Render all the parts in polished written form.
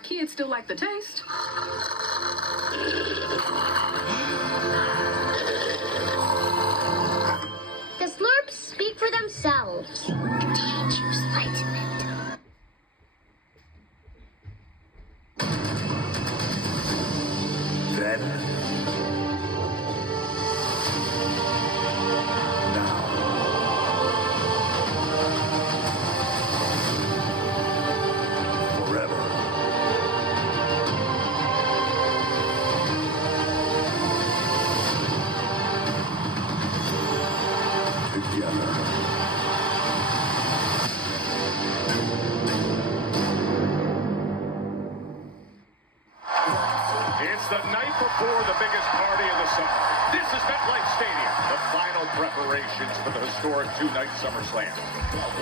my kids still like the taste. The slurps speak for themselves. Dangerous enlightenment. Then, now, forever. Together. It's the night before the biggest party of the summer. This is MetLife Stadium, the final preparations for the historic two-night SummerSlam.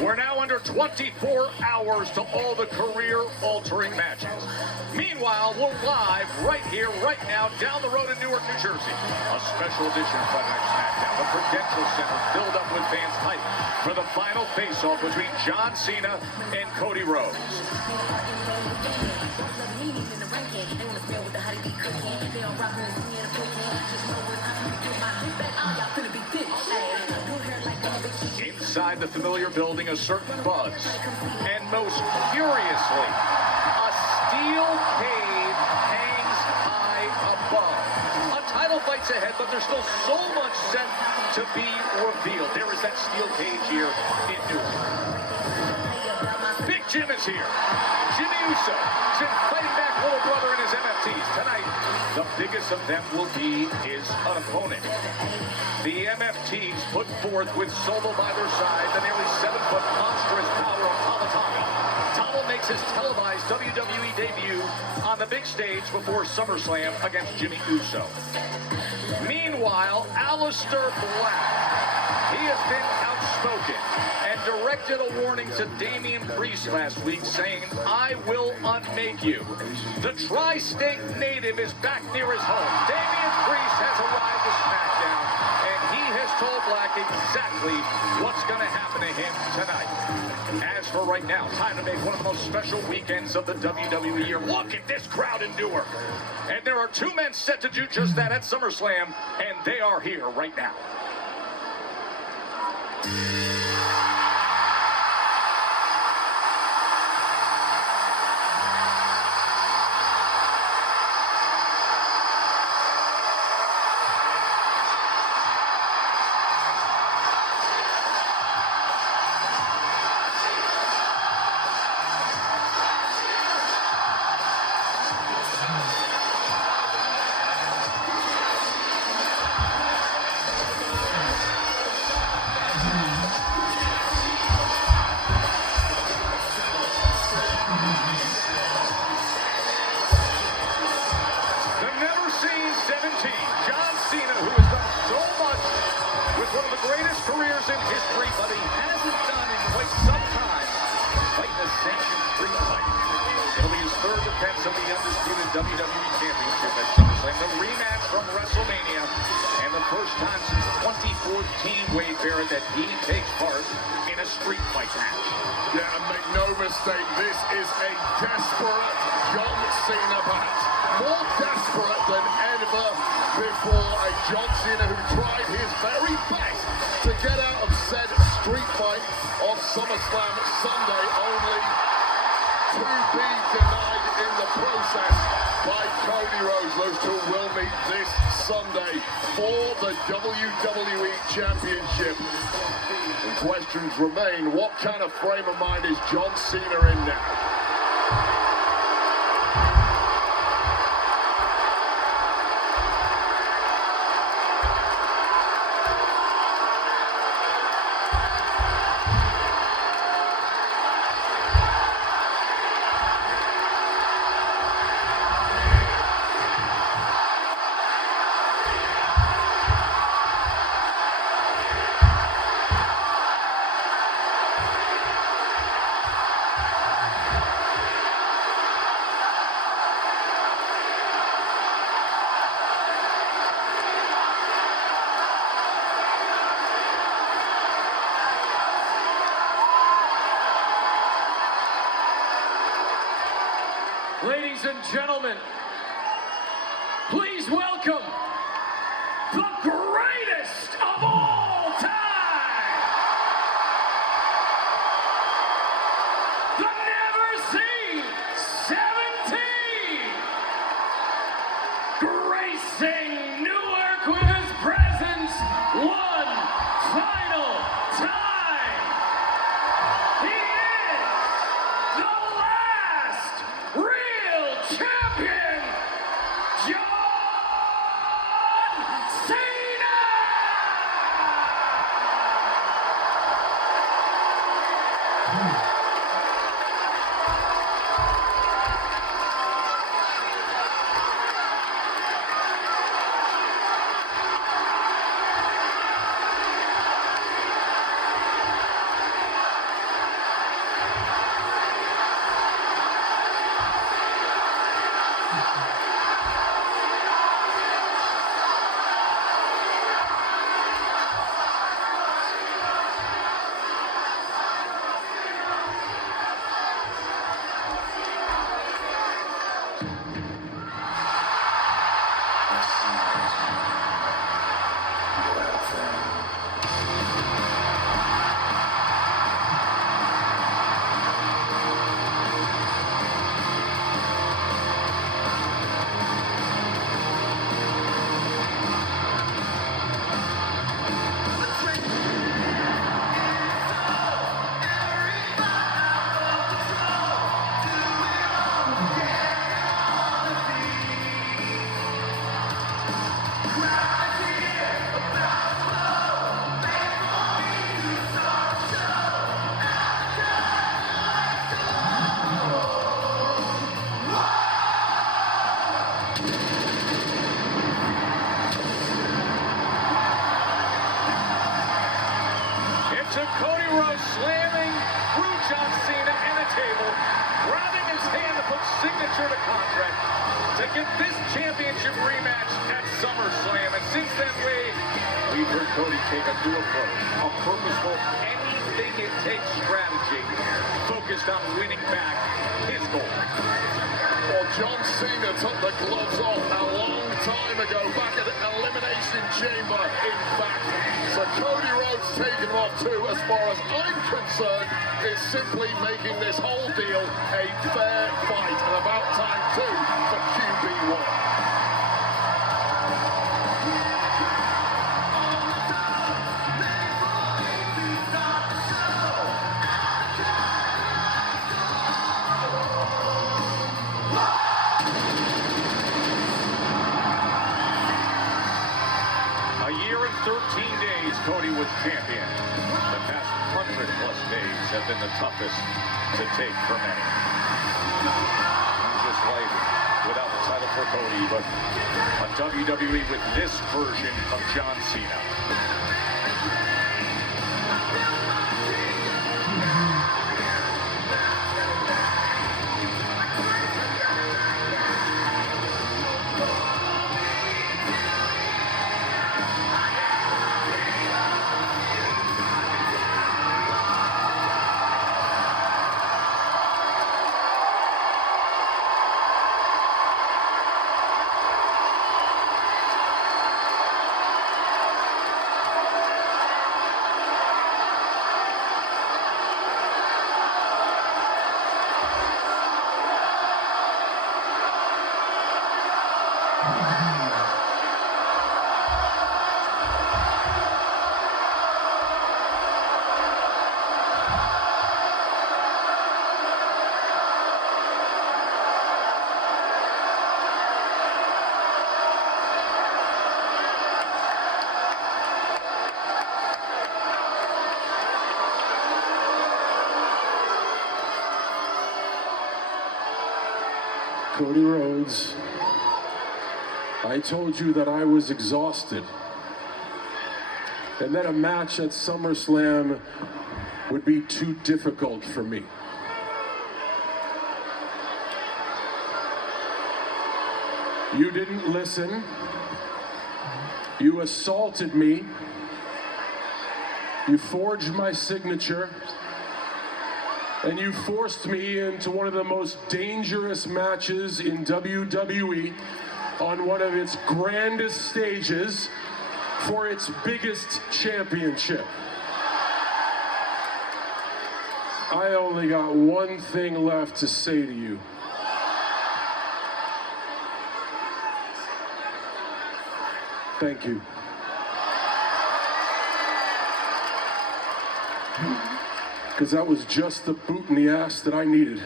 We're now under 24 hours to all the career-altering matches. Meanwhile, we're live right here, right now, down the road in Newark, New Jersey. A special edition of Friday Night SmackDown. The Prudential Center filled up with fans hype for the final face-off between John Cena and Cody Rhodes. Inside the familiar building, a certain buzz. And most curiously, a steel cage hangs high above. A title fight's ahead, but there's still so much set to be revealed. There is that steel cage here in Newark. Big Jim is here. Jimmy Uso is fighting back little brother in his MFTs. Tonight, the biggest of them will be his opponent. The MFTs put forth with Solo by their side the nearly 7-foot monstrous power of Tama Tonga. Tama makes his televised WWE debut on the big stage before SummerSlam against Jimmy Uso. Meanwhile, Aleister Black, he has been outspoken and directed a warning to Damian Priest last week saying, "I will unmake you." The Tri-State native is back near his home. Damian Priest has arrived to SmackDown, and he has told Black exactly what's going to happen to him tonight. As for right now, time to make one of the most special weekends of the WWE year. Look at this crowd in Newark. And there are two men set to do just that at SummerSlam, and they are here right now. In history, but he hasn't done in quite some time fighting a sanctioned street fight. It'll be his third defense of the undisputed WWE Championship at SummerSlam, the rematch from WrestleMania, and the first time since 2014, Wade Barrett, that he takes part in a street fight match. Yeah, and make no mistake, this is a desperate John Cena match. More desperate than ever before. A John Cena who tried his very best to get out of said street fight on SummerSlam Sunday, only to be denied in the process by Cody Rhodes. Those two will meet this Sunday for the WWE Championship. And questions remain, what kind of frame of mind is John Cena in now? Ladies and gentlemen, please welcome the greatest of all time, the Never Seen 17, gracing Newark with his presence one final time. He is the last real champion, John Cena! Into Cody Rhodes slamming through John Cena and the table, grabbing his hand to put signature to contract to get this championship rematch at SummerSlam. And since then, we've heard Cody take a new approach, a purposeful, anything it takes strategy, focused on winning back his goal. Well, John Cena took the gloves off a long time ago, back at Elimination Chamber, in fact. So Cody Rhodes taking him off too, as far as I'm concerned, is simply making this whole deal a fair fight. And about time too for QB1. A year and 13 days Cody was champion. The past 100+ days have been the toughest to take for many. Just like without the title for Cody, but a WWE with this version of John Cena. Cody Rhodes, I told you that I was exhausted and that a match at SummerSlam would be too difficult for me. You didn't listen. You assaulted me. You forged my signature. And you forced me into one of the most dangerous matches in WWE on one of its grandest stages for its biggest championship. I only got one thing left to say to you. Thank you. Because that was just the boot in the ass that I needed.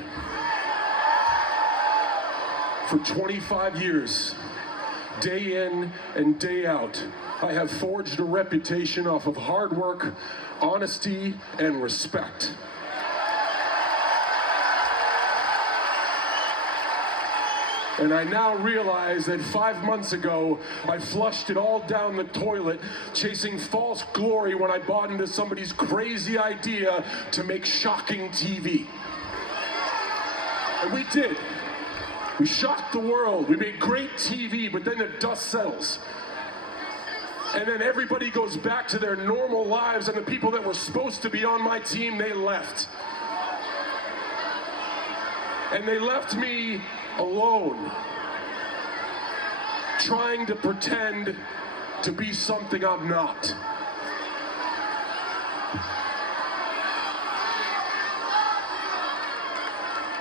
For 25 years, day in and day out, I have forged a reputation off of hard work, honesty, and respect. And I now realize that 5 months ago, I flushed it all down the toilet, chasing false glory when I bought into somebody's crazy idea to make shocking TV. And we did. We shocked the world. We made great TV, but then the dust settles. And then everybody goes back to their normal lives, and the people that were supposed to be on my team, they left. And they left me alone, trying to pretend to be something I'm not.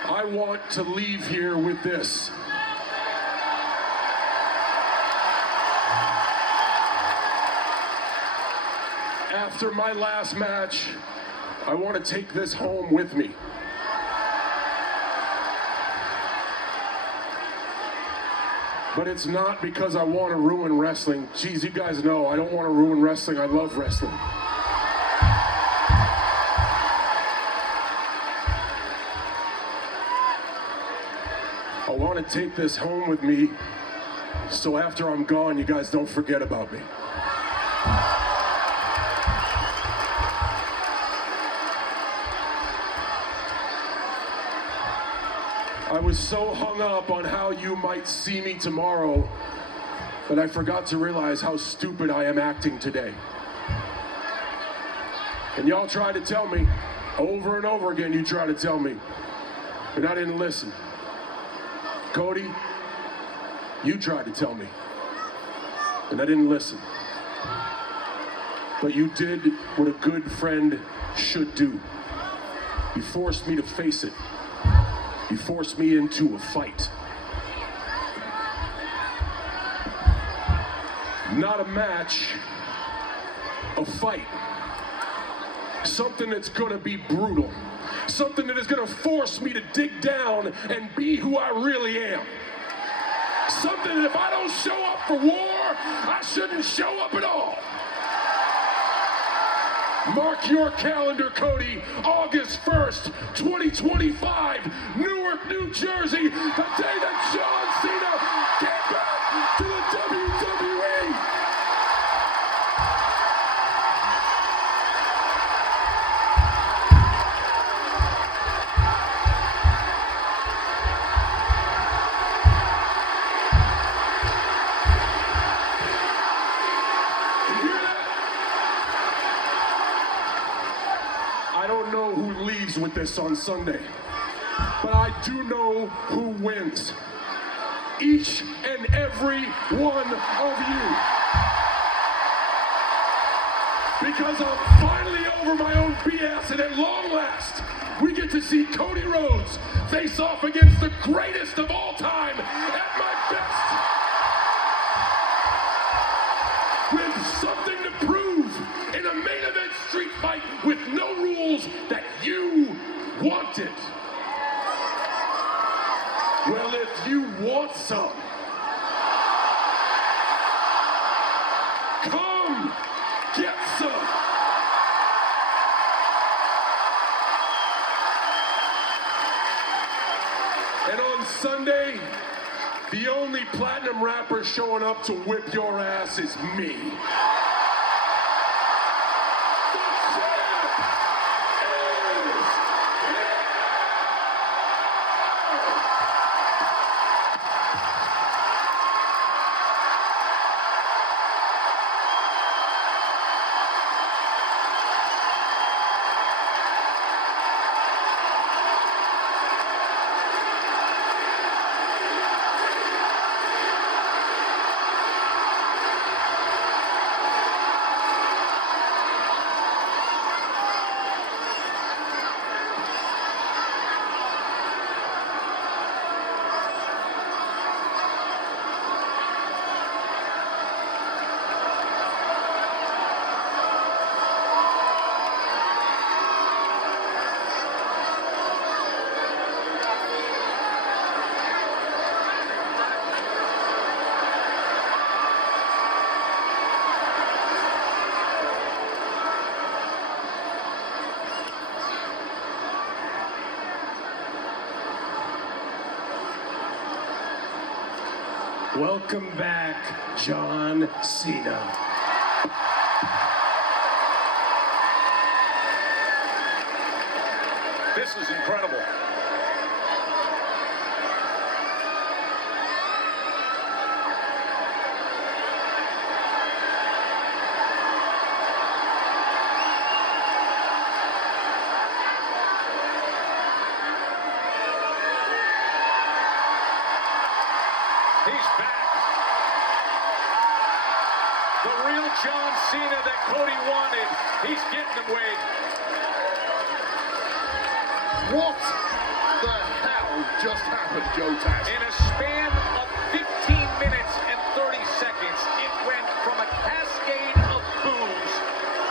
I want to leave here with this. After my last match, I want to take this home with me. But it's not because I want to ruin wrestling. Geez, you guys know I don't want to ruin wrestling. I love wrestling. I want to take this home with me so after I'm gone, you guys don't forget about me. I was so hung up on how you might see me tomorrow that I forgot to realize how stupid I am acting today. And y'all tried to tell me, over and over again you tried to tell me, but I didn't listen. Cody, you tried to tell me, and I didn't listen. But you did what a good friend should do. You forced me to face it. You forced me into a fight. Not a match, a fight. Something that's gonna be brutal. Something that is gonna force me to dig down and be who I really am. Something that if I don't show up for war, I shouldn't show up at all. Mark your calendar, Cody, August 1st, 2025, Newark, New Jersey, the day that John Cena came back to the WWE. You hear that? I don't know who leaves with this on Sunday, but I do know who wins. Each and every one of you. Because I'm finally over my own BS, and at long last, we get to see Cody Rhodes face off against the greatest of all time at my best. With something to prove in a main event street fight with no rules that you wanted. Well, if you want some, come get some. And on Sunday, the only platinum rapper showing up to whip your ass is me. Welcome back, John Cena. This is incredible. He's back. The real John Cena that Cody wanted. He's getting him, Wade. What the hell just happened, Joe Taz? In a span of 15 minutes and 30 seconds, it went from a cascade of boos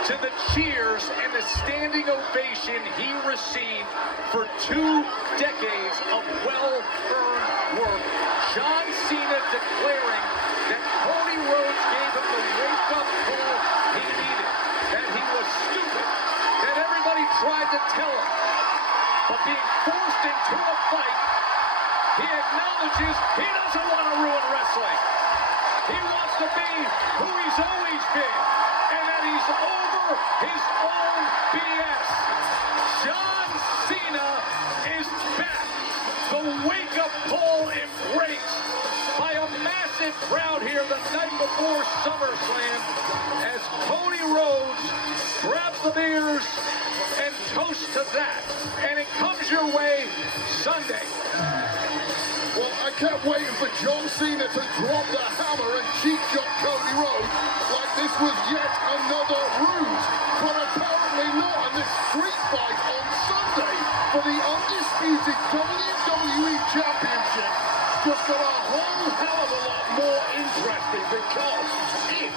to the cheers and the standing ovation he received for 2 decades of well-earned work. John Cena declaring that Cody Rhodes gave him the wake-up call he needed, that he was stupid, that everybody tried to tell him. But being forced into a fight, he acknowledges he doesn't want to ruin wrestling. He wants to be who he's always been, and that he's over his own BS. John Cena is back. The wake-up call embraced by a massive crowd here the night before SummerSlam as Cody Rhodes grabs the beers and toasts to that. And it comes your way Sunday. Well, I kept waiting for John Cena to drop the hammer and cheap shot Cody Rhodes like this was yet another ruse. But apparently not, and this street fight on Sunday for the undisputed WWE Championship just got a whole hell of a lot more interesting, because if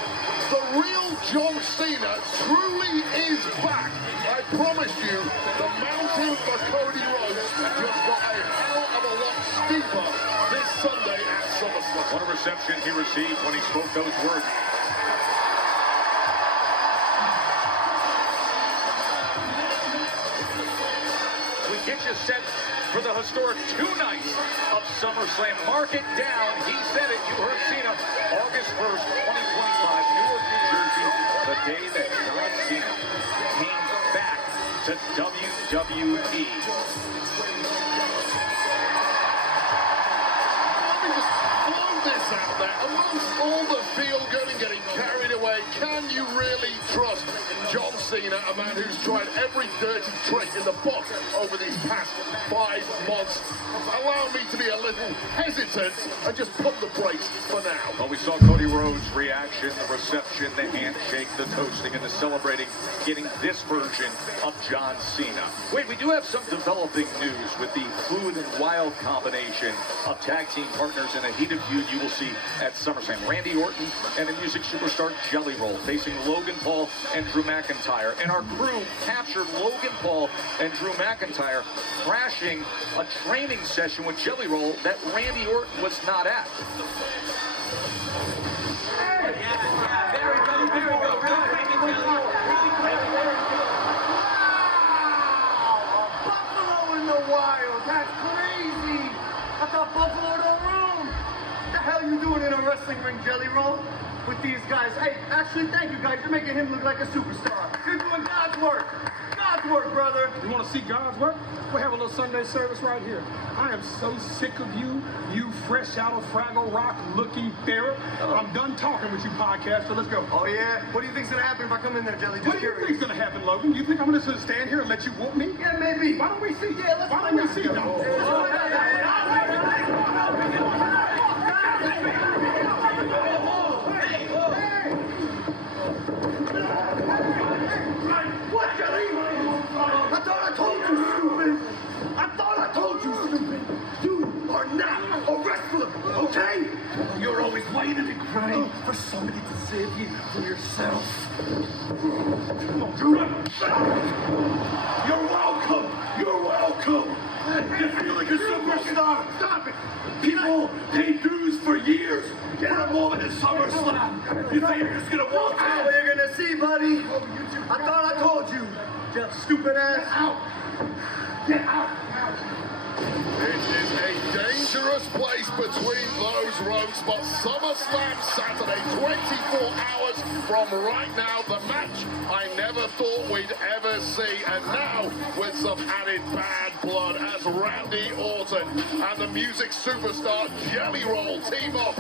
the real John Cena truly is back, I promise you, the mountain for Cody Rhodes just got a hell of a lot steeper this Sunday at SummerSlam. What a reception he received when he spoke those words. We get you set for the historic 2 nights of SummerSlam. Mark it down. He said it. You heard Cena. August 1st, 2025, Newark, New Jersey. The day that John Cena came back to WWE. Let me just blow this out there. Amongst all the feel-good and getting carried away, can you really trust John Cena, a man who's tried every dirty trick in the book over these past 5 months? Allow me to be a little hesitant and just put the brakes for now. Well, we saw Cody Rhodes' reaction, the reception, the handshake, the toasting, and the celebrating, getting this version of John Cena. Wait, we do have some developing news with the Fluid and Wild combination of tag team partners in a heated feud you will see at SummerSlam. Randy Orton and the music superstar Jelly Roll facing Logan Paul and Drew McIntyre. And our crew captured Logan Paul and Drew McIntyre crashing a training session with Jelly Roll that Randy Orton was not at. Buffalo in the Wild, that's crazy. I thought Buffalo don't roam. What the hell you doing in a wrestling ring, Jelly Roll, with these guys? Hey, actually, thank you guys. You're making him look like a superstar. You're doing God's work. God's work, brother. You want to see God's work? We'll have a little Sunday service right here. I am so sick of you, you fresh out of Fraggle Rock looking ferret. I'm done talking with you, podcaster. Let's go. Oh, yeah? What do you think's going to happen if I come in there, Jelly? Just What do you curious. think's going to happen, Logan? You think I'm going to stand here and let you whoop me? Yeah, maybe. Why don't we see? Yeah, let's Why don't we see? find out. What, Jelly? I thought I told you, stupid. I thought I told you, stupid. You are not a wrestler, okay? You're always waiting and crying for somebody to save you from yourself. You're welcome. You're welcome. You feel like a superstar. Stop it. People paid dues for years for a moment in SummerSlam. You think you're just gonna walk out? You're gonna see, buddy. I thought I told you. Stupid ass. Get out. It is a dangerous dangerous place between those ropes, but SummerSlam Saturday, 24 hours from right now, the match I never thought we'd ever see, and now with some added bad blood as Randy Orton and the music superstar Jelly Roll team up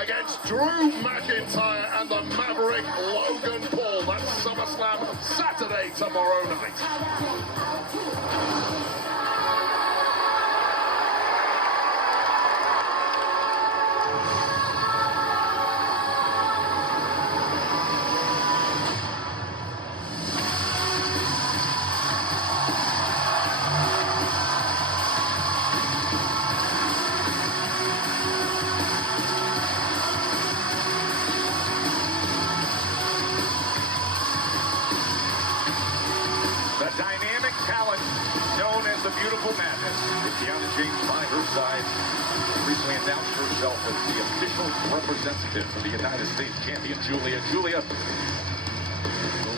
against Drew McIntyre and the Maverick Logan Paul. That's SummerSlam Saturday tomorrow night. Beautiful Madness. Kiana James by her side recently announced herself as the official representative for the United States champion, Julia.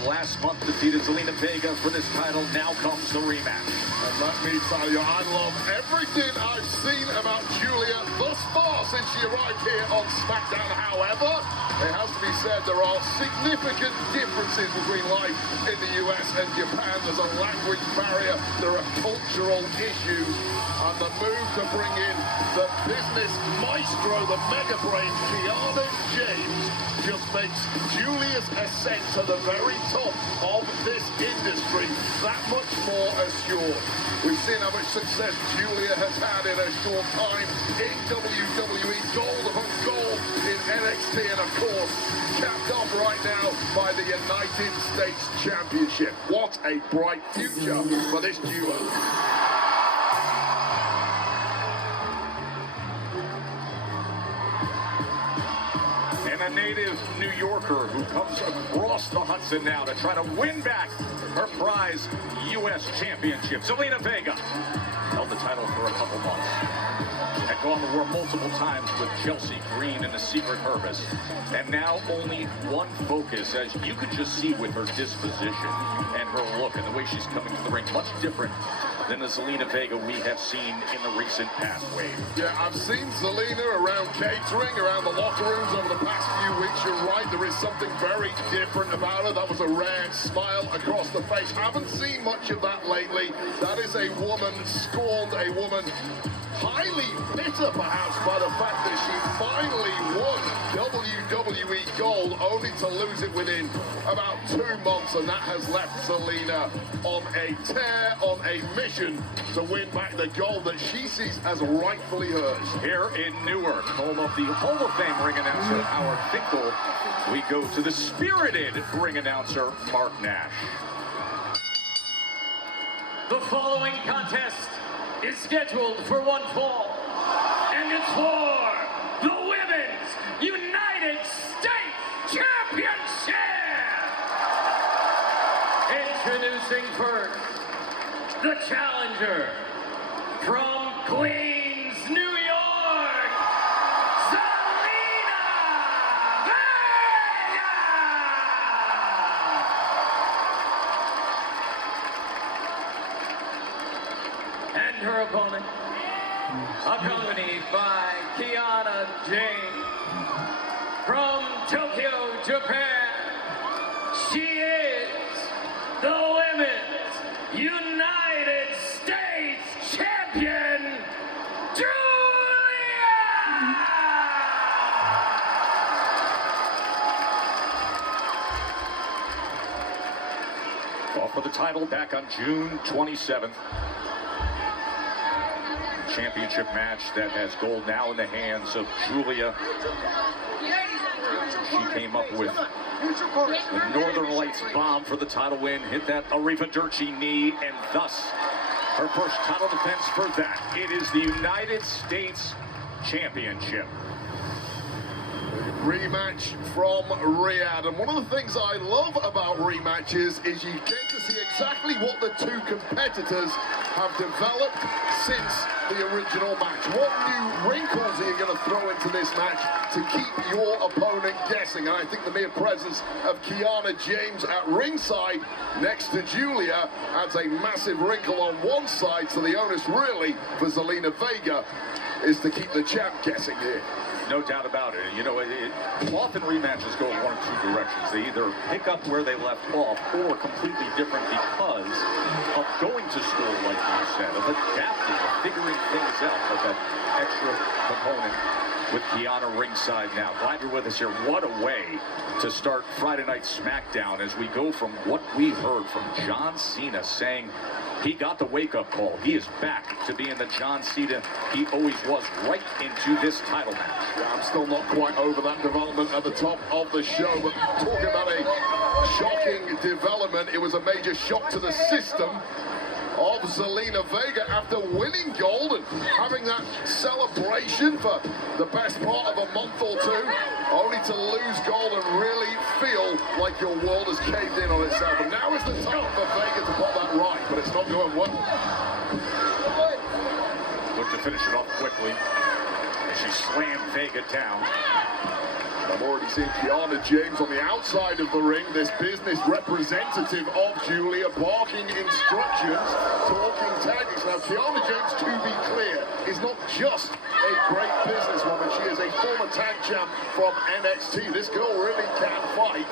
Last month defeated Zelina Vega for this title. Now comes the rematch. And let me tell you, I love everything I've seen about Julia thus far since she arrived here on SmackDown. However, it has to be said there are significant differences between life in the US and Japan. There's a language barrier, there are cultural issues, and the move to bring in the business maestro, the mega brain, Kiana James, just makes Julia's ascent to the very top of this industry that much more assured. We've seen how much success Julia has had in a short time in WWE, gold upon gold in NXT, and of course, capped off right now by the United States Championship. What a bright future for this duo. A native New Yorker who comes across the Hudson now to try to win back her prize U.S. Championship. Zelina Vega held the title for a couple months. Had gone to war multiple times with Chelsea Green and the Secret Service. And now only one focus, as you could just see with her disposition and her look and the way she's coming to the ring. Much different than the Zelina Vega we have seen in the recent past wave. Yeah, I've seen Zelina around catering, around the locker rooms over the past few weeks. You're right, there is something very different about her. That was a rare smile across the face. Haven't seen much of that lately. That is a woman scorned, a woman highly bitter perhaps by the fact that she finally won WWE Gold, only to lose it within about 2 months, and that has left Zelina on a tear, on a mission to win back the gold that she sees as rightfully hers. Here in Newark, home of the Hall of Fame ring announcer Howard Finkel, we go to the spirited ring announcer Mark Nash. The following contest is scheduled for one fall, and it's for the Women's United States Championship! Introducing first, the challenger from Queens, New York, Zelina Vega! And her opponent, accompanied by Kiana James from Tokyo, Japan. She is the Women's United States Champion, Julia! Fought for the title back on June 27th. Championship match that has gold now in the hands of Julia. She came up with the Northern Lights bomb for the title win, hit that Arrivederci knee, and thus her first title defense for that. It is the United States Championship. Rematch from Riyadh, and one of the things I love about rematches is you get to see exactly what the two competitors have developed since the original match. What new wrinkles are you going to throw into this match to keep your opponent guessing? And I think the mere presence of Kiana James at ringside next to Julia adds a massive wrinkle on one side, so the onus really for Zelina Vega is to keep the champ guessing here. No doubt about it. You know, often rematches go in one of two directions. They either pick up where they left off or completely different because of going to school, like you said, of adapting, of figuring things out, like that extra component with Kiana ringside now. Glad you're with us here. What a way to start Friday Night SmackDown as we go from what we heard from John Cena saying he got the wake-up call. He is back to being the John Cena he always was, right into this title match. Yeah, I'm still not quite over that development at the top of the show, but talking about a shocking development, it was a major shock to the system of Zelina Vega after winning gold and having that celebration for the best part of a month or two, only to lose gold and really feel like your world has caved in on itself. And now is the time for Vega to put that right, but it's not going well. Look to finish it off quickly as she slammed Vega down. I've already seen Kiana James on the outside of the ring, this business representative of Julia, barking instructions, talking tactics. Now, Kiana James, to be clear, is not just a great businesswoman. She is a former tag champ from NXT. This girl really can fight.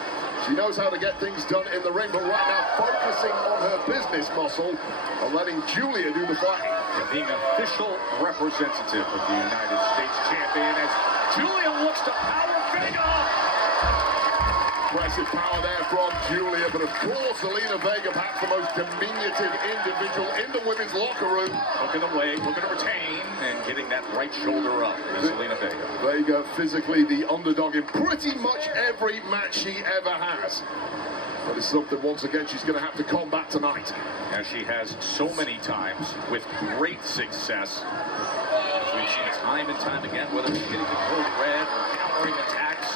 She knows how to get things done in the ring, but right now focusing on her business muscle and letting Julia do the fighting. And being official representative of the United States champion as Julia looks to power Vega. Impressive power there from Julia, but of course Zelina Vega, perhaps the most diminutive individual in the women's locker room. Looking away, looking to retain, and getting that right shoulder up is Zelina Vega. Vega physically the underdog in pretty much every match she ever has. But it's something, once again, she's going to have to combat tonight. As she has so many times with great success. As we've seen time and time again, whether it's getting the code red or countering attacks.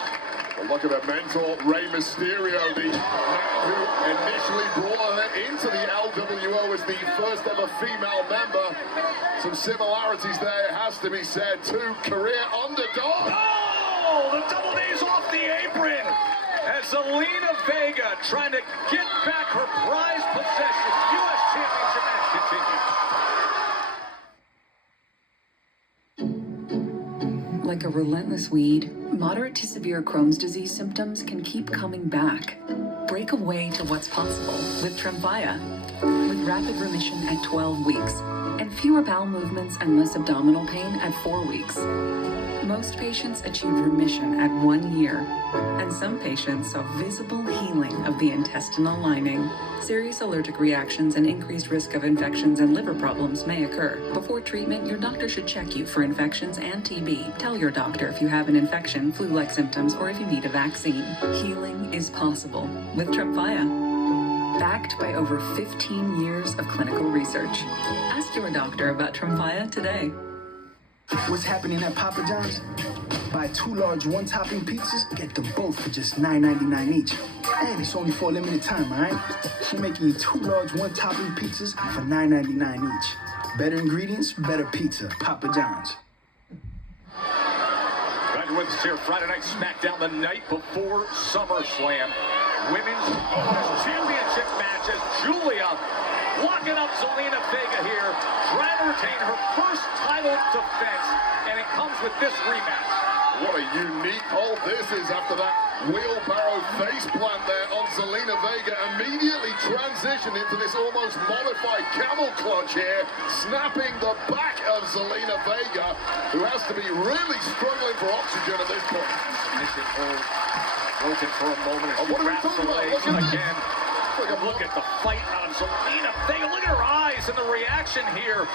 Well, look at her mentor, Rey Mysterio, the man who initially brought her into the LWO as the first ever female member. Some similarities there, it has to be said, to career underdog. Oh, the double knees off the apron. As Zelina Vega trying to get back her prized possession. U.S. Championship match continues. Like a relentless weed, moderate to severe Crohn's disease symptoms can keep coming back. Break away to what's possible with Tremfya. With rapid remission at 12 weeks and fewer bowel movements and less abdominal pain at 4 weeks. Most patients achieve remission at 1 year, and some patients saw visible healing of the intestinal lining. Serious allergic reactions and increased risk of infections and liver problems may occur. Before treatment, your doctor should check you for infections and TB. Tell your doctor if you have an infection, flu-like symptoms, or if you need a vaccine. Healing is possible with Tremfya. Backed by over 15 years of clinical research. Ask your doctor about Tremfya today. What's happening at Papa John's? Buy 2 large one-topping pizzas, get them both for just $9.99 each. And it's only for a limited time, alright? She's making you 2 large one-topping pizzas for $9.99 each. Better ingredients, better pizza. Papa John's. Glad you're with us here. Friday Night SmackDown, the night before SummerSlam. Women's Championship match as Julia locking up Zelina Vega here, trying to retain her first title defense, and it comes with this rematch. What a unique hold this is after that wheelbarrow faceplant there on Zelina Vega. Immediately transitioned into this almost modified camel clutch here, snapping the back of Zelina Vega, who has to be really struggling for oxygen at this point. Submission hold broken for a moment as she wraps the legs again. Look at the fight out of Zelina Vega. Look at her eyes and the reaction here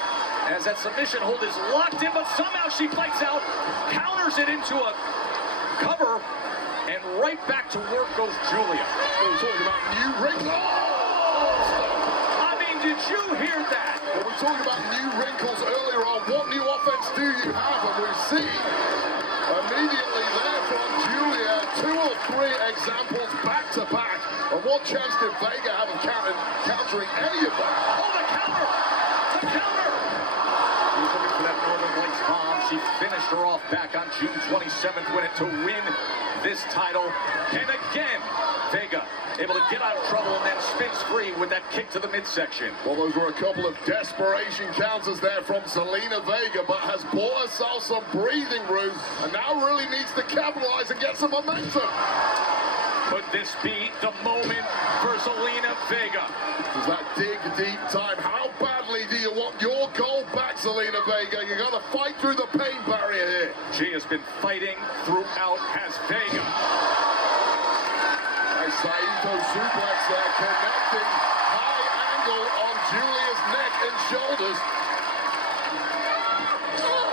as that submission hold is locked in, but somehow she fights out, counters it into a cover, and right back to work goes Julia. We're talking about new wrinkles. I mean, did you hear that? Well, we're talking about new wrinkles earlier on. What new offense do you have? And we've seen immediately there from Julia What chance did Vega have of countering any of that? Oh, the counter! The counter! She was looking for that Northern Lights bomb. She finished her off back on June 27th to win this title. And again, Vega able to get out of trouble and then spins free with that kick to the midsection. Well, those were a couple of desperation counters there from Zelina Vega, but has bought herself some breathing room and now really needs to capitalize and get some momentum. Could this be the moment for Zelina Vega? Is that dig deep time? How badly do you want your gold back, Zelina Vega? You got to fight through the pain barrier here. She has been fighting throughout, has Vega. Saito suplex there, connecting high angle on Julia's neck and shoulders. Oh,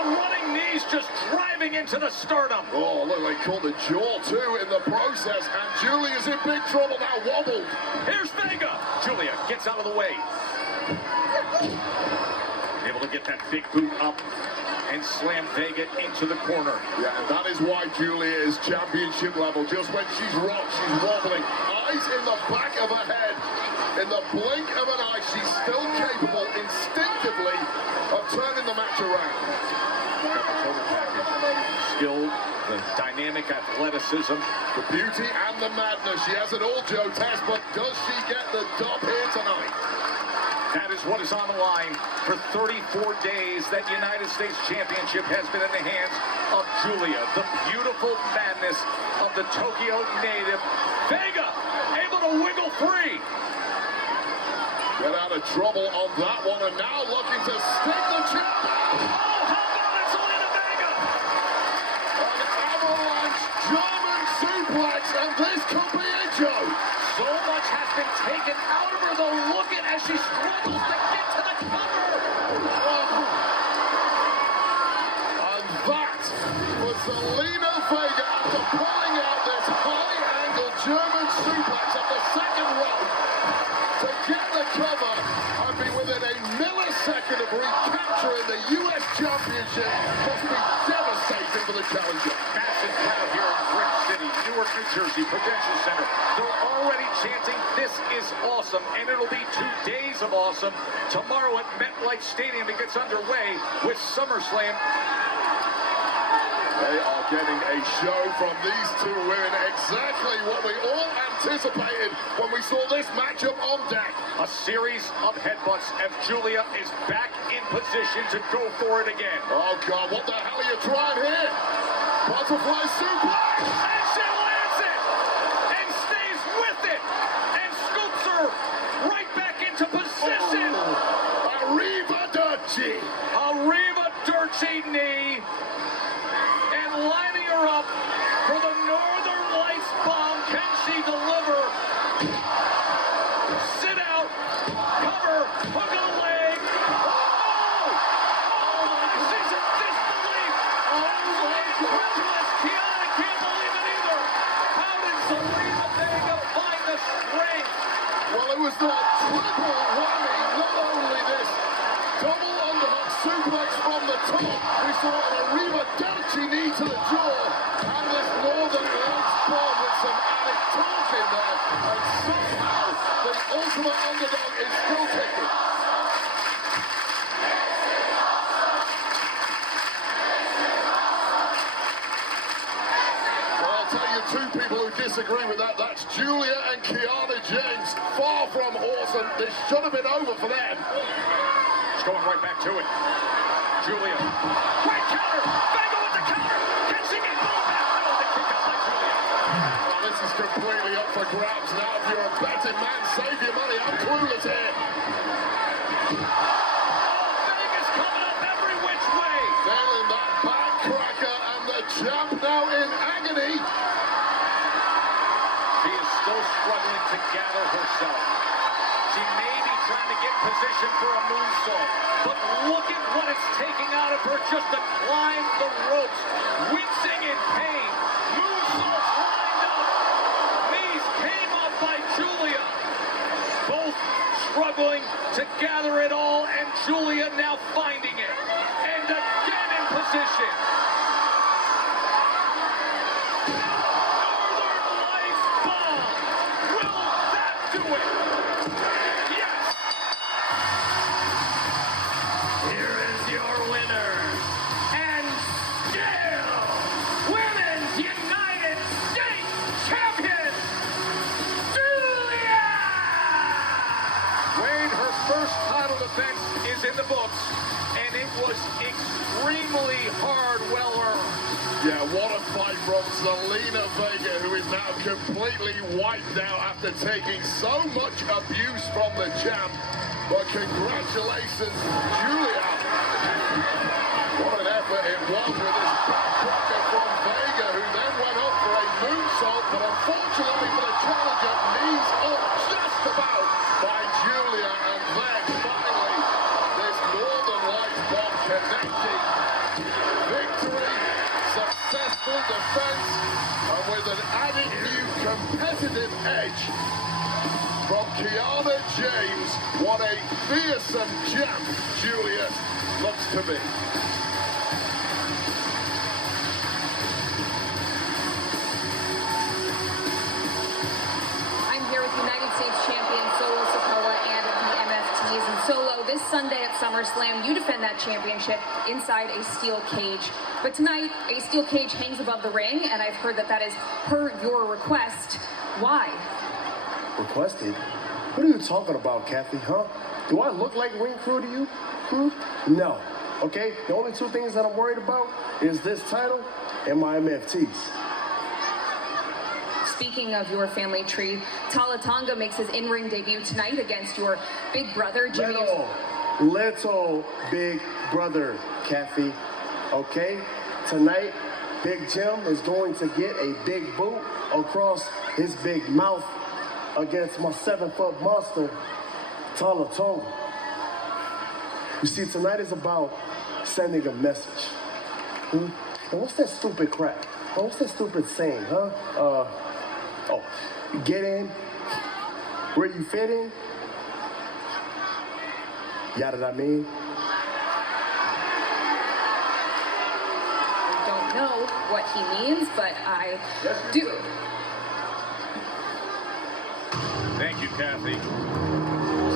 the running knees just driving into the sternum. Oh, look, they caught the jaw too in the process, and Julia's in big trouble now, wobbled. Here's Vega. Julia gets out of the way. Able to get that big boot up and slam Vega into the corner. Yeah, and that is why Julia is championship level. Just when she's rocked, she's wobbling. Eyes in the back of her head. In the blink of an eye, she's still capable instinctively of turning the match around. Skill, the dynamic athleticism, the beauty and the madness. She has it all, Joe Tess, but does she get the dub here tonight? That is what is on the line. For 34 days, that United States Championship has been in the hands of Julia, the beautiful madness of the Tokyo native. Vega able to wiggle free. Get out of trouble on that one, and now looking to stick the chip. Oh, how about it, Zelina Vega? An avalanche German suplex, and this could be it, Joe. So much has been taken out of her, though. Look at as she struggles to get to the cover. Oh. And that was Zelina Vega after pulling out this high-angle German suplex up the second rope to get the cover and be within a millisecond of recapturing the U.S. Championship. Must be devastating for the challenger. Massive crowd here in Brick City, Newark, New Jersey, Prudential Center. They're already chanting, "This is awesome," and it'll be 2 days of awesome. Tomorrow at MetLife Stadium, it gets underway with SummerSlam. They are getting a show from these two women, exactly what we all anticipated when we saw this matchup on deck. A series of headbutts as Julia is back in position to go for it again. Oh, God, what the hell are you trying here? Butterfly suplex! And she lands it! And stays with it! And scoops her right back into position! Arrivederci! Arrivederci knee! And lining her up for the Northern Lights bomb. Can she deliver? Sit out, cover, hook of the leg. Oh! Oh, she's in disbelief. Oh, incredulous. Kiana can't believe it either. How did Zelina Vega find the strength? Well, it was the triple whammy. Not only this double underhook suplex from the top, we saw an Arrivederci knee to the jaw, and this Northern Lights bomb with some added torque in there, and somehow the ultimate underdog is still kicking. Well, I'll tell you two people who disagree with that. That's Julia and Kiana James. Far from awesome. This should have been over for them. She's going right back to it. Julia. Great counter. Vega with the counter. Can she get going back? No, the kick out by Julia. Well, this is completely up for grabs now. If you're a betting man, save your money. I'm clueless here. Vega's coming up every which way. Nailing that back cracker, and the champ now in agony. She is still struggling to gather herself. She may be trying to get position for a moonsault, but look at what it's taking out of her just to climb the ropes, wincing in pain. Moonsaults lined up. Knees came up by Julia. Both struggling to gather it all, and Julia now finding it. And again in position. Northern Lights bomb will it. Yes! Here is your winner, and still Women's United States Champion, Julia! Wayne, her first title defense is in the books, and it was extremely hard, well-earned. Yeah, what a fight from Zelina Vega, who is now completely wiped out after taking so much abuse from the champ. But congratulations, Julia. What an effort it was with this backcracker from Vega, who then went up for a moonsault, but unfortunately for the challenger, knees up just about by Julia. And then finally, this Northern Lights bomb connecting. Victory, successful defense, and with an added new competitive edge from Kiana James. What a fearsome champ Julia looks to be. I'm here with United States champion Solo Sikoa and the MFTs. And Solo, this Sunday at SummerSlam, you defend that championship inside a steel cage. But tonight, a steel cage hangs above the ring, and I've heard that that is per your request. Why? Requested? What are you talking about, Kathy, huh? Do I look like ring crew to you? No. Okay? The only two things that I'm worried about is this title and my MFTs. Speaking of your family tree, Tala Tonga makes his in-ring debut tonight against your big brother, Jimmy. Little big brother, Kathy. Okay? Tonight, Big Jim is going to get a big boot across his big mouth against my 7-foot monster, Tala Tonga. You see, tonight is about sending a message. And what's that stupid crap? What's that stupid saying, huh? Get in where you fit in. Yada what I mean? I don't know what he means, but I do. Thank you, Kathy.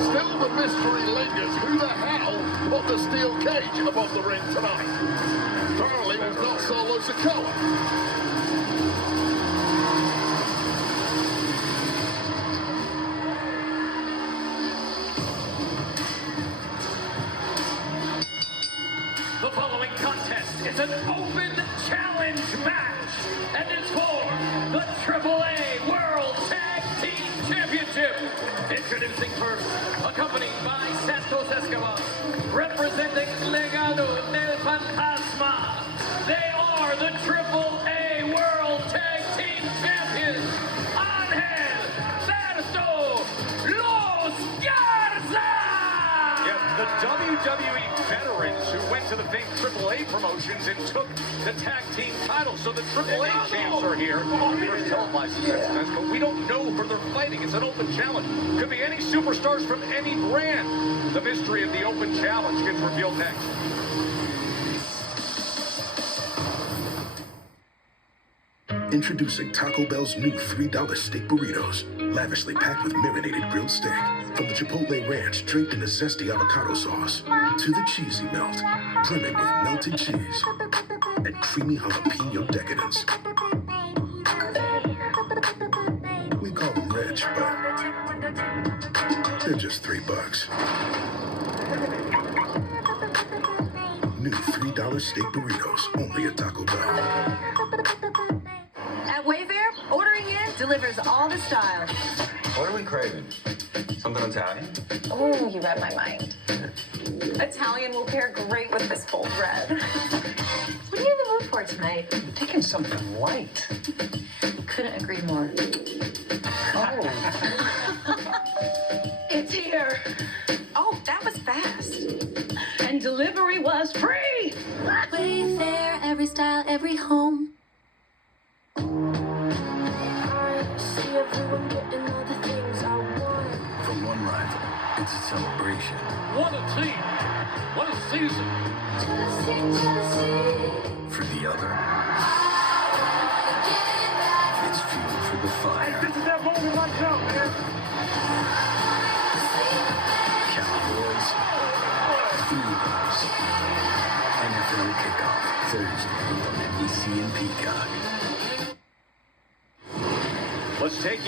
Still the mystery lingers. Who the hell put the steel cage above the ring tonight? Apparently it was not Solo Sikoa. The following contest is an open challenge match and is for the AAA World Tag Team Championship. Introducing first, accompanied by Santos Escobar, representing Legado del Fantasma. They are the AAA World Tag Team Champions, Angel Berto Los Garza! Yes, the WWE veterans who went to the big AAA promotions and took the tag team titles. So the AAA champs are here. First televised events, but we don't know who they're fighting. It's an open challenge. Could be any superstars from any brand. The mystery of the open challenge gets revealed next. Introducing Taco Bell's new $3 steak burritos, lavishly packed with marinated grilled steak. From the Chipotle Ranch draped in a zesty avocado sauce, to the cheesy melt, brimming with melted cheese and creamy jalapeno decadence. We call them rich, but they're just $3. New $3 steak burritos, only at Taco Bell. At Wayfair, ordering in delivers all the style. What are we craving? Something Italian? Oh, you read my mind. Italian will pair great with this bold red. What are you in the mood for tonight? I'm thinking something light. Couldn't agree more. Oh. It's here. Oh, that was fast. And delivery was free. Wayfair, every style, every home. For one rival, it's a celebration. What a team! What a season! For the other, it's fuel for the fire. This is that moment right now, man.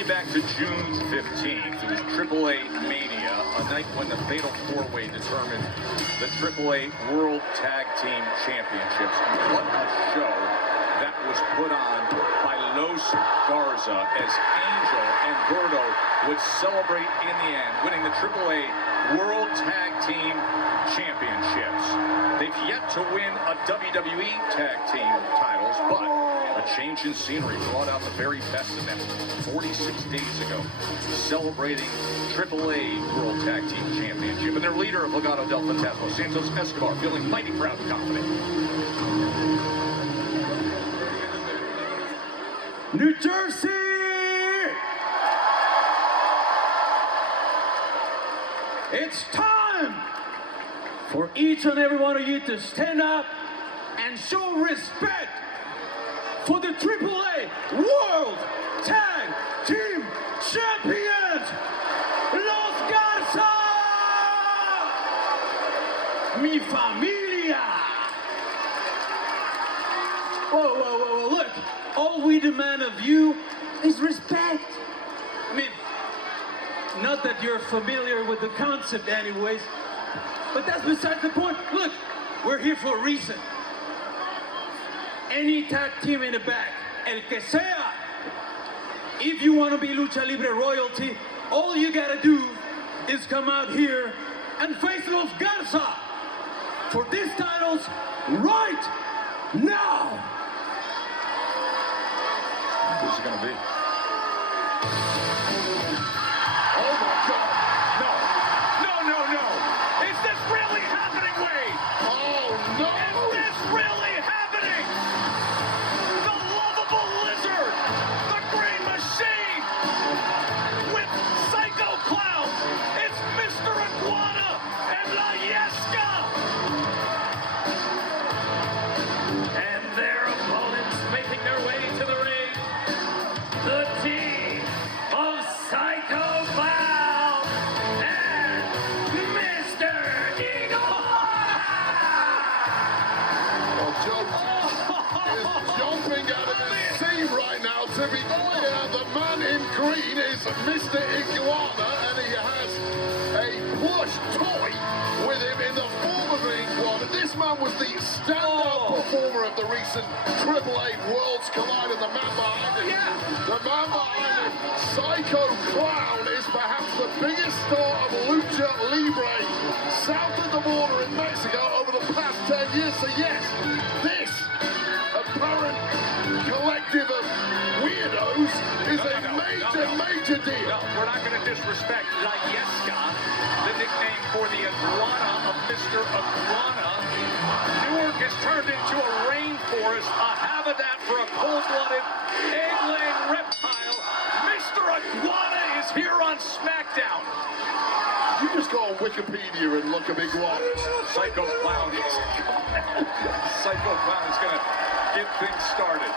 you back to June 15th. It was AAA Mania, a night when the Fatal 4-Way determined the AAA World Tag Team Championships. And what a show that was put on by Los Garza as Angel and Gordo would celebrate in the end, winning the AAA World Tag Team Championships. They've yet to win a WWE Tag Team titles, but a change in scenery brought out the very best of them 46 days ago, celebrating AAA World Tag Team Championship. And their leader of Legado del Fantasma, Santos Escobar, feeling mighty proud and confident. New Jersey! It's time for each and every one of you to stand up and show respect for the AAA World Tag Team Champions, Los Garza! Mi familia! Whoa, whoa, whoa, whoa, look. All we demand of you is respect. I mean, not that you're familiar with the concept anyways, but that's besides the point. Look, we're here for a reason. Any tag team in the back, el que sea, if you want to be Lucha Libre royalty, all you gotta do is come out here and face Los Garza for these titles right now. Who's it gonna be? Oh my God! No! No, no, no! Is this really happening, Wade? Oh no! Is this really happening? The lovable lizard! The green machine! With Psycho Clown! It's Mr. Iguana and La Yesca! And their opponents making their way to the ring. The team of Psycho Clown and Mr. Iguana! Well, Joe is jumping out of his seat right now to be pointed out. The man in green is Mr. Iguana, and he has a plush toy with him in the form of an iguana. This man was the standout performer of the recent AAA Worlds Collide, and the man behind him, the man behind him, Psycho Clown, is perhaps the biggest star of Lucha Libre south of the border in Mexico over the past 10 years. So yes, this apparent collective of weirdos is a major deal. No, we're not going to disrespect La Yesca, the nickname for the iguana of Mr. Iguana. Newark is turned into a rainforest, a habitat for a cold-blooded, egg-laying reptile. Mr. Iguana is here on SmackDown. You just go on Wikipedia and look at iguana. Psycho Clown is Psycho Clown is going to get things started.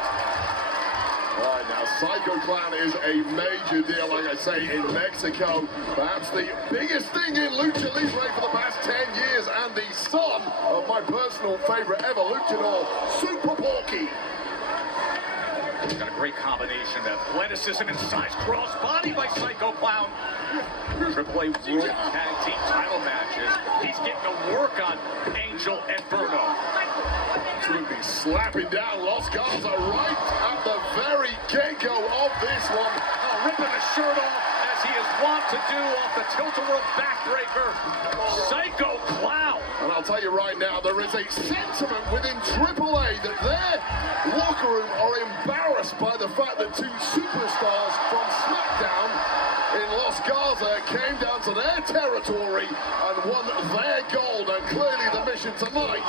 All right, now Psycho Clown is a major deal, like I say, in Mexico. Perhaps the biggest thing in Lucha Libre for the past 10 years, and the son of my personal favorite ever, Luchador, Super Porky. He's got a great combination of athleticism and size. Cross body by Psycho Clown. AAA World Tag Team title matches. He's getting to work on Angel and Bruno. To be slapping down Los Garza right at the very get-go of this one. Oh, ripping the shirt off as he is wont to do off the Tilt-A-Whirl backbreaker. Psycho Clown. And I'll tell you right now, there is a sentiment within AAA that their locker room are embarrassed by the fact that two superstars from SmackDown in Los Garza came down to their territory and won their gold. And clearly the mission tonight,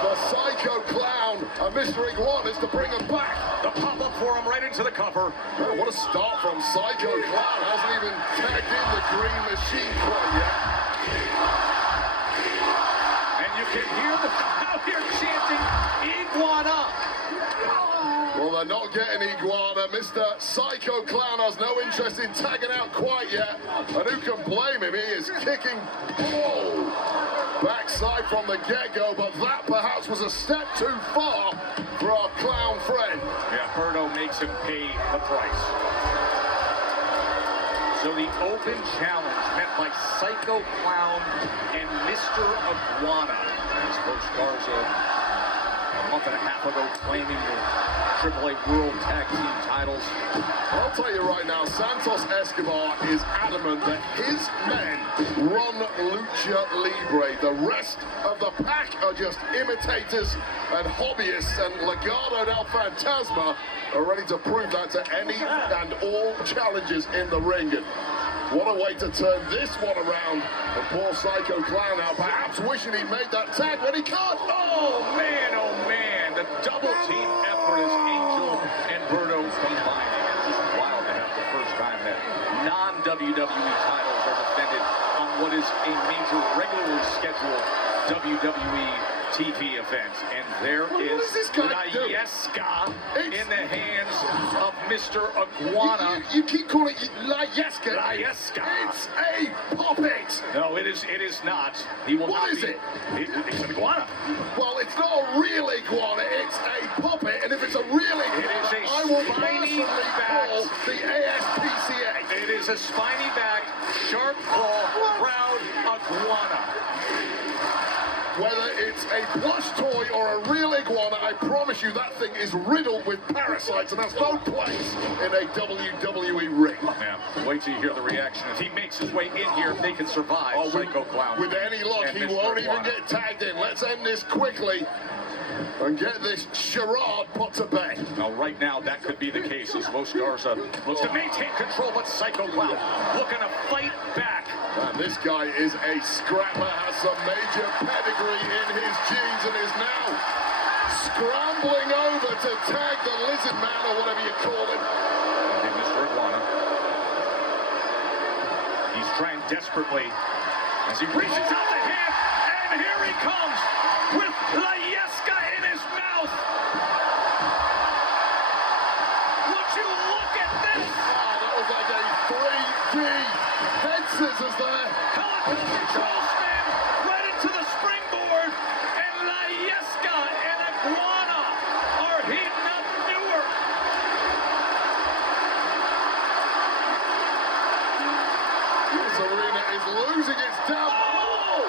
the Psycho Clown and Mr. Iguana, is to bring them back. The pop-up for him right into the cover. Oh, what a start from Psycho Clown. Hasn't even tagged in the green machine quite yet. And you can hear the crowd here chanting Iguana. Well, they're not getting Iguana. Mr. Psycho Clown has no interest in tagging out quite yet. And who can blame him? He is kicking backside from the get-go, but that perhaps was a step too far for our clown friend. Yeah, Berto makes him pay the price. open challenge met by Psycho Clown and Mr. Iguana. As Los Garza, a month and a half ago, claiming the AAA World Tag Team titles. I'll tell you right now, Santos Escobar is adamant that his men run Lucha Libre. The rest of the pack are just imitators and hobbyists, and Legado del Fantasma are ready to prove that to any and all challenges in the ring. And what a way to turn this one around. And poor Psycho Clown now, perhaps wishing he'd made that tag when he can't. Oh man, the double team effort as Angel and Berto combining. It's just wild to have the first time that non-WWE titles are defended on what is a major regularly scheduled WWE TV event. And there is Layeska in the hands of Mr. Iguana. You keep calling it Layeska. Layeska. It's a puppet. No, it is not. He will What not is be. it? It's an iguana. Well, it's not a real iguana, it's a puppet, and if it's a real iguana, It is a I will spiny personally back. call the ASPCA. It is a spiny back, sharp claw, proud iguana. Whether it's a plush toy or a real iguana, I promise you that thing is riddled with parasites and has no place in a WWE ring. Yeah, wait till you hear the reaction. If he makes his way in here, if they can survive, Psycho Clown. With any luck, and he Mr. won't even Iguana. get tagged in. Let's end this quickly and get this charade put to bed. Now, right now, that could be the case as Los Garza looks to maintain control, but Psycho Clown looking to fight back. And this guy is a scrapper, has some major pedigree in his genes, and is now scrambling over to tag the Lizard Man, or whatever you call him. Okay, Mr. Iguana. He's trying desperately as he reaches out the hand, and here he comes with Layeska in his mouth. Would you look at this? Wow, that was like a 3D head scissors there. Control spin right into the springboard, and Layeska and Iguana are heating up Newark. This arena is losing its temper. Oh!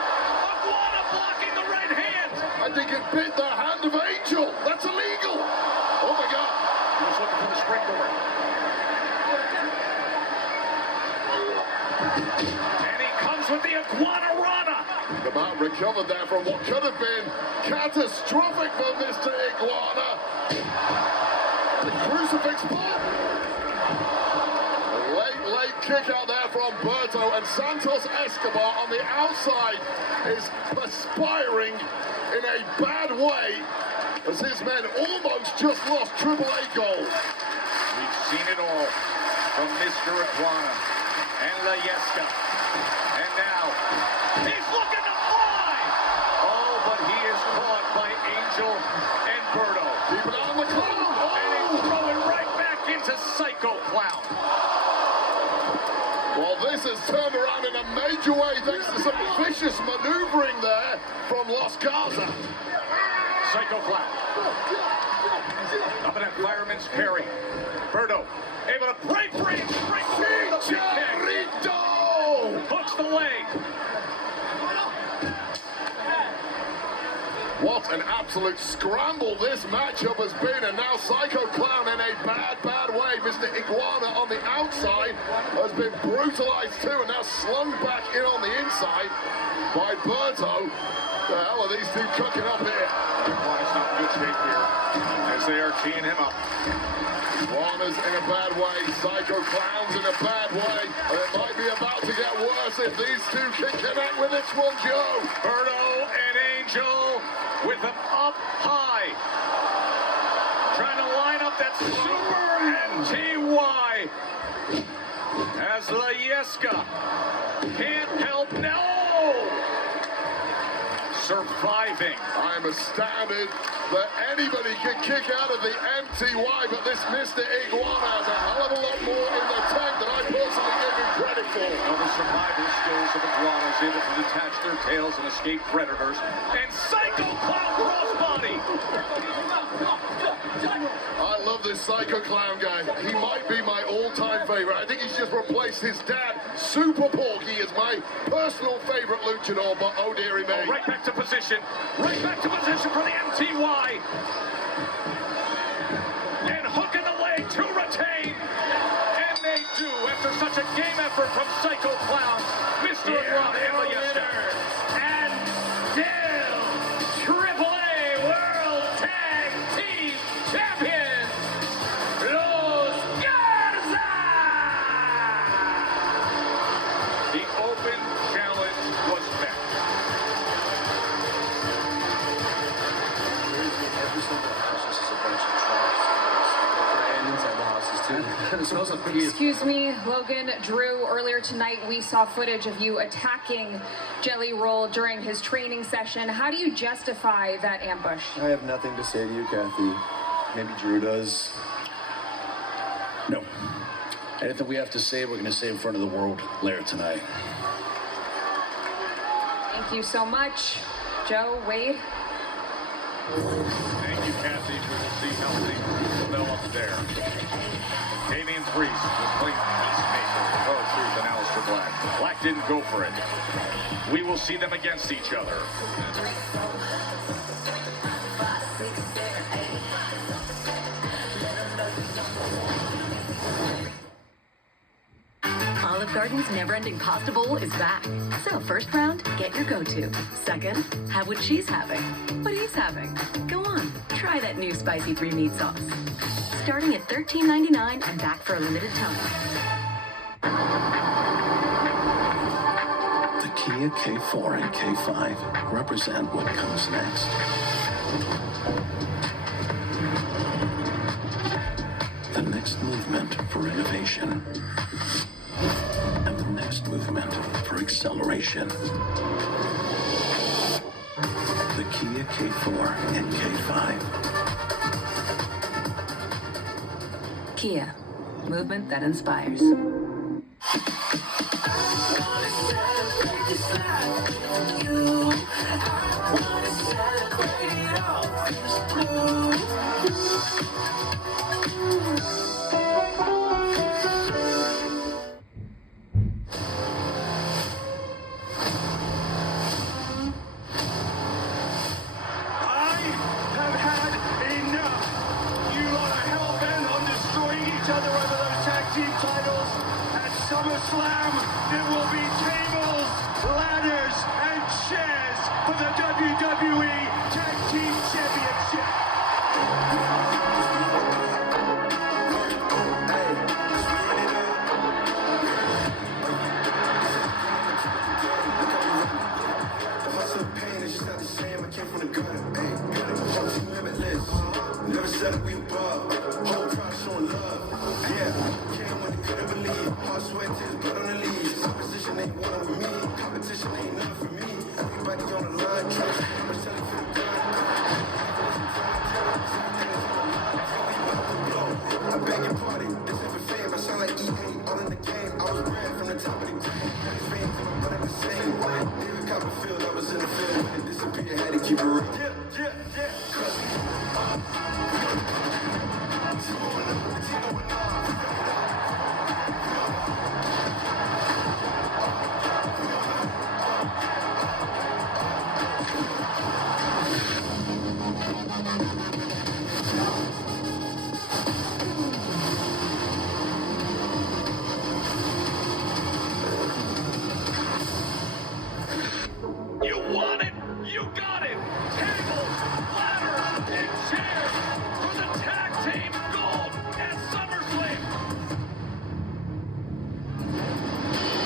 Iguana blocking the right hand. I think it bit the hand of Angel. That's illegal. Oh my God. He was looking for the springboard. And he comes with the Iguana Rana. The man recovered there from what could have been catastrophic for Mr. Iguana. The crucifix pop. A late kick out there from Berto, and Santos Escobar on the outside is perspiring in a bad way as his men almost just lost AAA gold. We've seen it all from Mr. Iguana and Layeska. And now, he's looking to fly! Oh, but he is caught by Angel and Berto. Keep it on the clown! And he's throwing right back into Psycho Clown. Well, this has turned around in a major way thanks to some vicious maneuvering there from Los Garza. Psycho Clown. Up in that fireman's carry. Berto able to break free. Break free. The big kick. Hooks the leg. What an absolute scramble this matchup has been, and now Psycho Clown in a bad way. Mr. Iguana on the outside has been brutalized too, and now slung back in on the inside by Berto. The hell are these two cooking up here? Iguana's not in good shape here as they are teeing him up. Iguana's in a bad way, Psycho Clown's in a bad way, and it might be about to get worse if these two can connect with this one, Joe. Berto and Angel with him up high. Trying to line up that super NTY as Layeska can't help. No! Surviving. I'm astounded that anybody can kick out of the MTY, but this Mr. Iguana has a hell of a lot more in the tank than I personally gave him credit for. Well, the survival skills of Iguana is able to attach their tails and escape predators. And Psycho Clown crossbody. I love this Psycho Clown guy. He might be my all-time favorite. I think he's just replaced his dad, Super Porky, as my personal favorite luchador, but oh dearie me. Right back to position. Right back to position for the MTY. And hook in the leg to retain. And they do after such a game effort from Psycho Clown. Mr. Ron Ballester. And still AAA World Tag Team Champions, Los Garza! The open challenge was met. Every single house is a bunch of trash. And inside the houses too. It smells like pretty. Excuse me, Logan, Drew, earlier tonight we saw footage of you attacking Jelly Roll during his training session. How do you justify that ambush? I have nothing to say to you, Kathy. Maybe Drew does. No. Anything we have to say, we're going to say in front of the world later tonight. Thank you so much. Joe, Wade. Thank you, Kathy. We will see how things develop there. Damian Priest will play Peacemaker with R-Truth and Aleister Black. Black didn't go for it. We will see them against each other. Olive Garden's never-ending pasta bowl is back. So first round, get your go-to. Second, have what she's having. What he's having. Go on, try that new spicy 3-meat sauce. Starting at $13.99 and back for a limited time. The Kia K4 and K5 represent what comes next. The next movement for innovation. And the next movement for acceleration. The Kia K4 and K5. Kia, movement that inspires. SummerSlam, it will be tables, ladders, and chairs for the WWE Tag Team Championship. The hustle of pain is just not the same. I came from the gutter. Hey, limitless. Never said we above. Whole crowd showing love. Yeah, came when they couldn't believe. Hard sweat, tears, blood on the leaves. Opposition ain't one with me. Competition ain't none for me. Everybody on the line, trying to selling for the gun. I beg your pardon, this ain't for fame. I sound like EA, all in the game. I was bred from the top of the game. Got his veins in my blood at the same. David Copperfield, I was in the field when it disappeared. Had to keep it real. You want it! You got it! Tables, ladders, and chairs for the tag team gold at SummerSlam!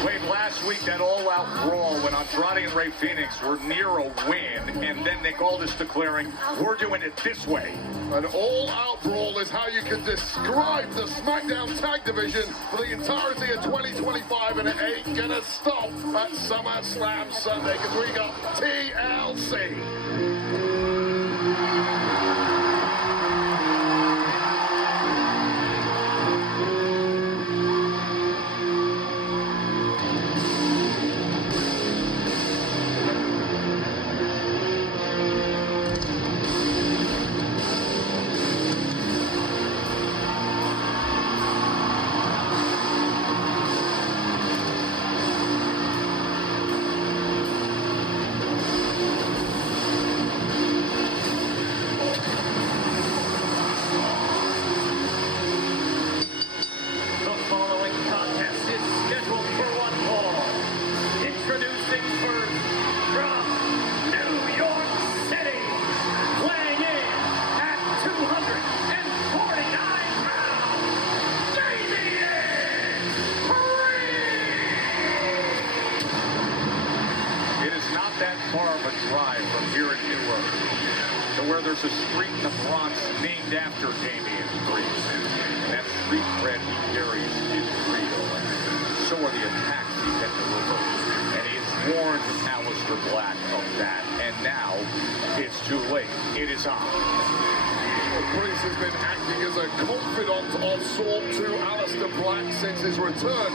Wait, last week that all-out brawl when Andrade and Rey Fenix were near a win, and then Nick Aldis declaring, we're doing it this way. An all-out brawl is how you can describe the SmackDown Tag Division for the entirety of 2025, and it ain't gonna stop at SummerSlam Sunday, because we got TLC. drive from here in Newark to where there's a street in the Bronx named after Damian Priest. And that street cred he carries is real. So are the attacks he can deliver. And he has warned Aleister Black of that. And now it's too late. It is on. Priest has been acting as a confidant of sort to Aleister Black since his return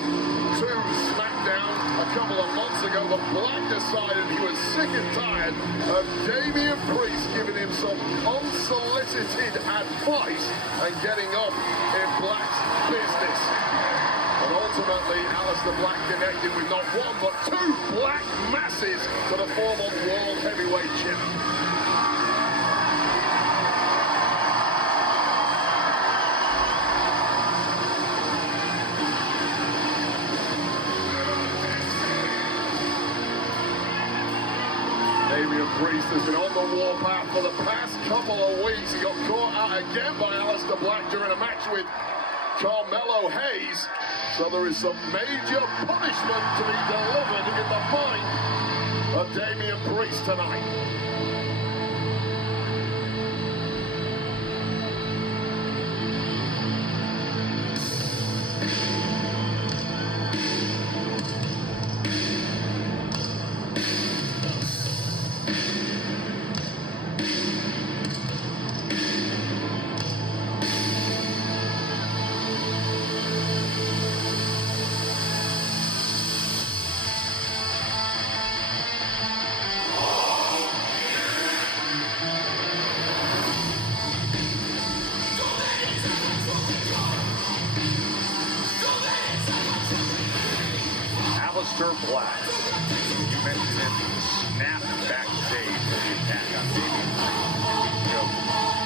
to SmackDown a couple of months ago. But Black decided he was sick and tired of Damian Priest giving him some unsolicited advice and getting up in Black's business. And ultimately, Aleister Black connected with not one but two Black masses to the former World Heavyweight Champion. Damian Priest has been on the warpath for the past couple of weeks. He got caught out again by Aleister Black during a match with Carmelo Hayes. So there is some major punishment to be delivered in the mind of Damian Priest tonight. Aleister Black. You mentioned it, snap backstage for the attack on Damian Priest.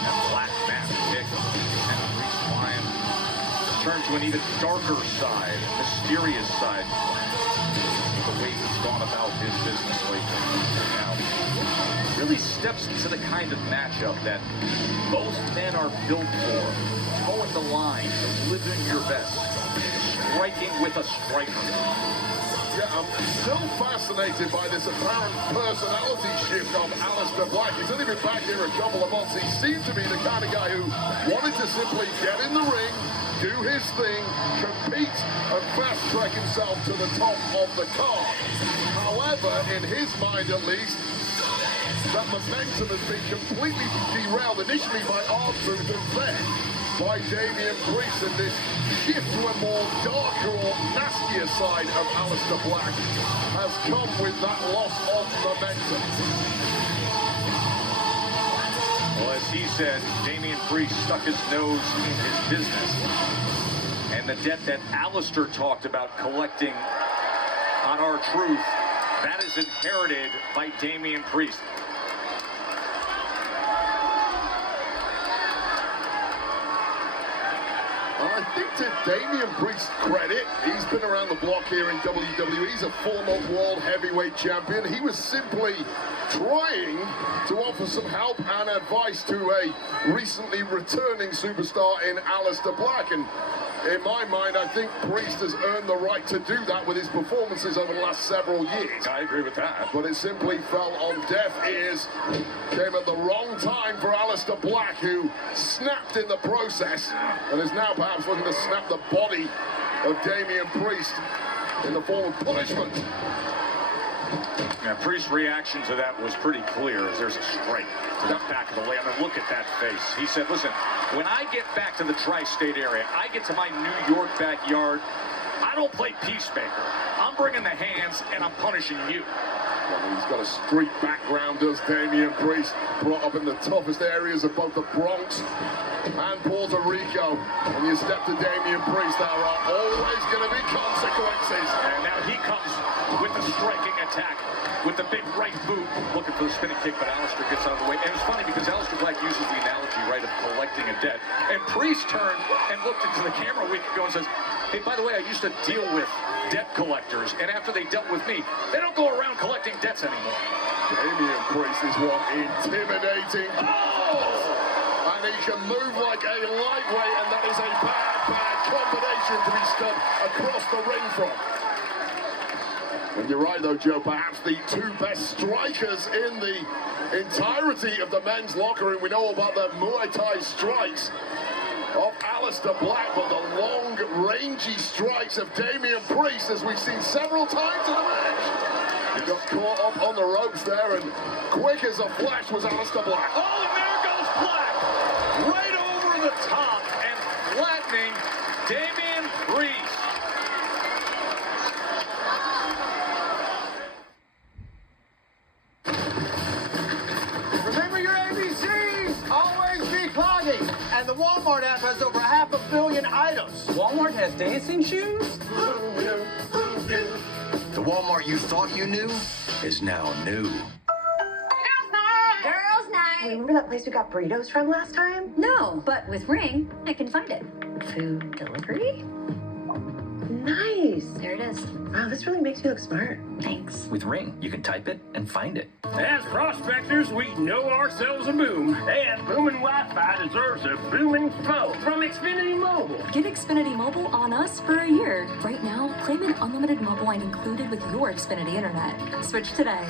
That black mask kick and Priest Lion turned to an even darker side, mysterious side. The way he's gone about his business lately. Now, really steps into the kind of matchup that most men are built for. Towing the line, living your best, striking with a striker. Yeah, I'm still fascinated by this apparent personality shift of Aleister Black. He's only been back here a couple of months. He seemed to be the kind of guy who wanted to simply get in the ring, do his thing, compete, and fast-track himself to the top of the card. However, in his mind at least, that momentum has been completely derailed initially by R-Truth and then by Damian Priest, and this shift to a more darker or nastier side of Aleister Black has come with that loss of momentum. Well, as he said, Damian Priest stuck his nose in his business. And the debt that Aleister talked about collecting on R-Truth, that is inherited by Damian Priest. I think to Damian Priest's credit, he's been around the block here in WWE. He's a former World Heavyweight Champion. He was simply trying to offer some help and advice to a recently returning superstar in Aleister Black. And in my mind, I think Priest has earned the right to do that with his performances over the last several years. I agree with that. But it simply fell on deaf ears. Came at the wrong time for Aleister Black, who snapped in the process and is now perhaps looking to snap the body of Damian Priest in the form of punishment. Yeah, Priest's reaction to that was pretty clear as there's a strike to the back of the leg. I mean, look at that face. He said, listen, when I get back to the tri-state area, I get to my New York backyard, I don't play peacemaker. I'm bringing the hands and I'm punishing you. Well, he's got a street background, does Damian Priest, brought up in the toughest areas of both the Bronx and Puerto Rico. When you step to Damian Priest, there are always going to be consequences. And now he comes with the striking attack, with the big right boot, looking for the spinning kick, but Aleister gets out of the way. And it's funny because Aleister Black uses the analogy, right, of collecting a debt. And Priest turned and looked into the camera a week ago and says, hey, by the way, I used to deal with debt collectors, and after they dealt with me, they don't go around collecting debts anymore. Damian Priest is one intimidating. Oh! And he can move like a lightweight, and that is a bad combination to be stood across the ring from. And you're right, though, Joe, perhaps the two best strikers in the entirety of the men's locker room. We know about the Muay Thai strikes of Aleister Black, but the long, rangy strikes of Damian Priest, as we've seen several times in the match. He got caught up on the ropes there, and quick as a flash was Aleister Black. Oh, and there goes Black! Right over the top and flattening Damian Priest. Remember your ABCs. Always be clogging. And the Walmart app has over 500 million items. Walmart has dancing shoes? The Walmart you thought you knew is now new. Girls' night. Remember that place we got burritos from last time? No, but with Ring, I can find it. Food delivery? Nice. There it is. Wow, this really makes me look smart. Thanks. With Ring, you can type it and find it. As prospectors, we know ourselves a boom, and booming Wi-Fi deserves a booming phone from Xfinity Mobile. Get Xfinity Mobile on us for a year. Right now, claim an unlimited mobile line included with your Xfinity internet. Switch today.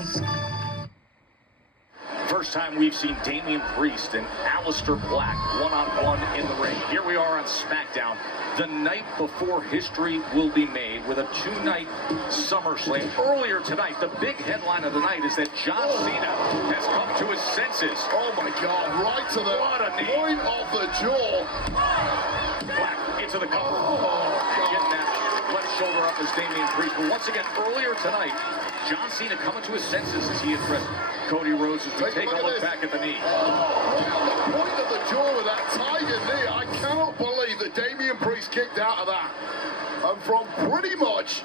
First time we've seen Damian Priest and Aleister Black one-on-one in the ring. Here we are on SmackDown, the night before history will be made with a two-night SummerSlam. Earlier tonight, the big headline of the night is that John Cena has come to his senses. Oh my God, right to the point of the jaw. Black into the cover. And getting that left shoulder up as Damian Priest. But once again, earlier tonight, John Cena coming to his senses as he addressed Cody Rhodes as we take a look back at the knee. Right on the point of the jaw with that tiger knee. I cannot believe that Damian Priest kicked out of that. And from pretty much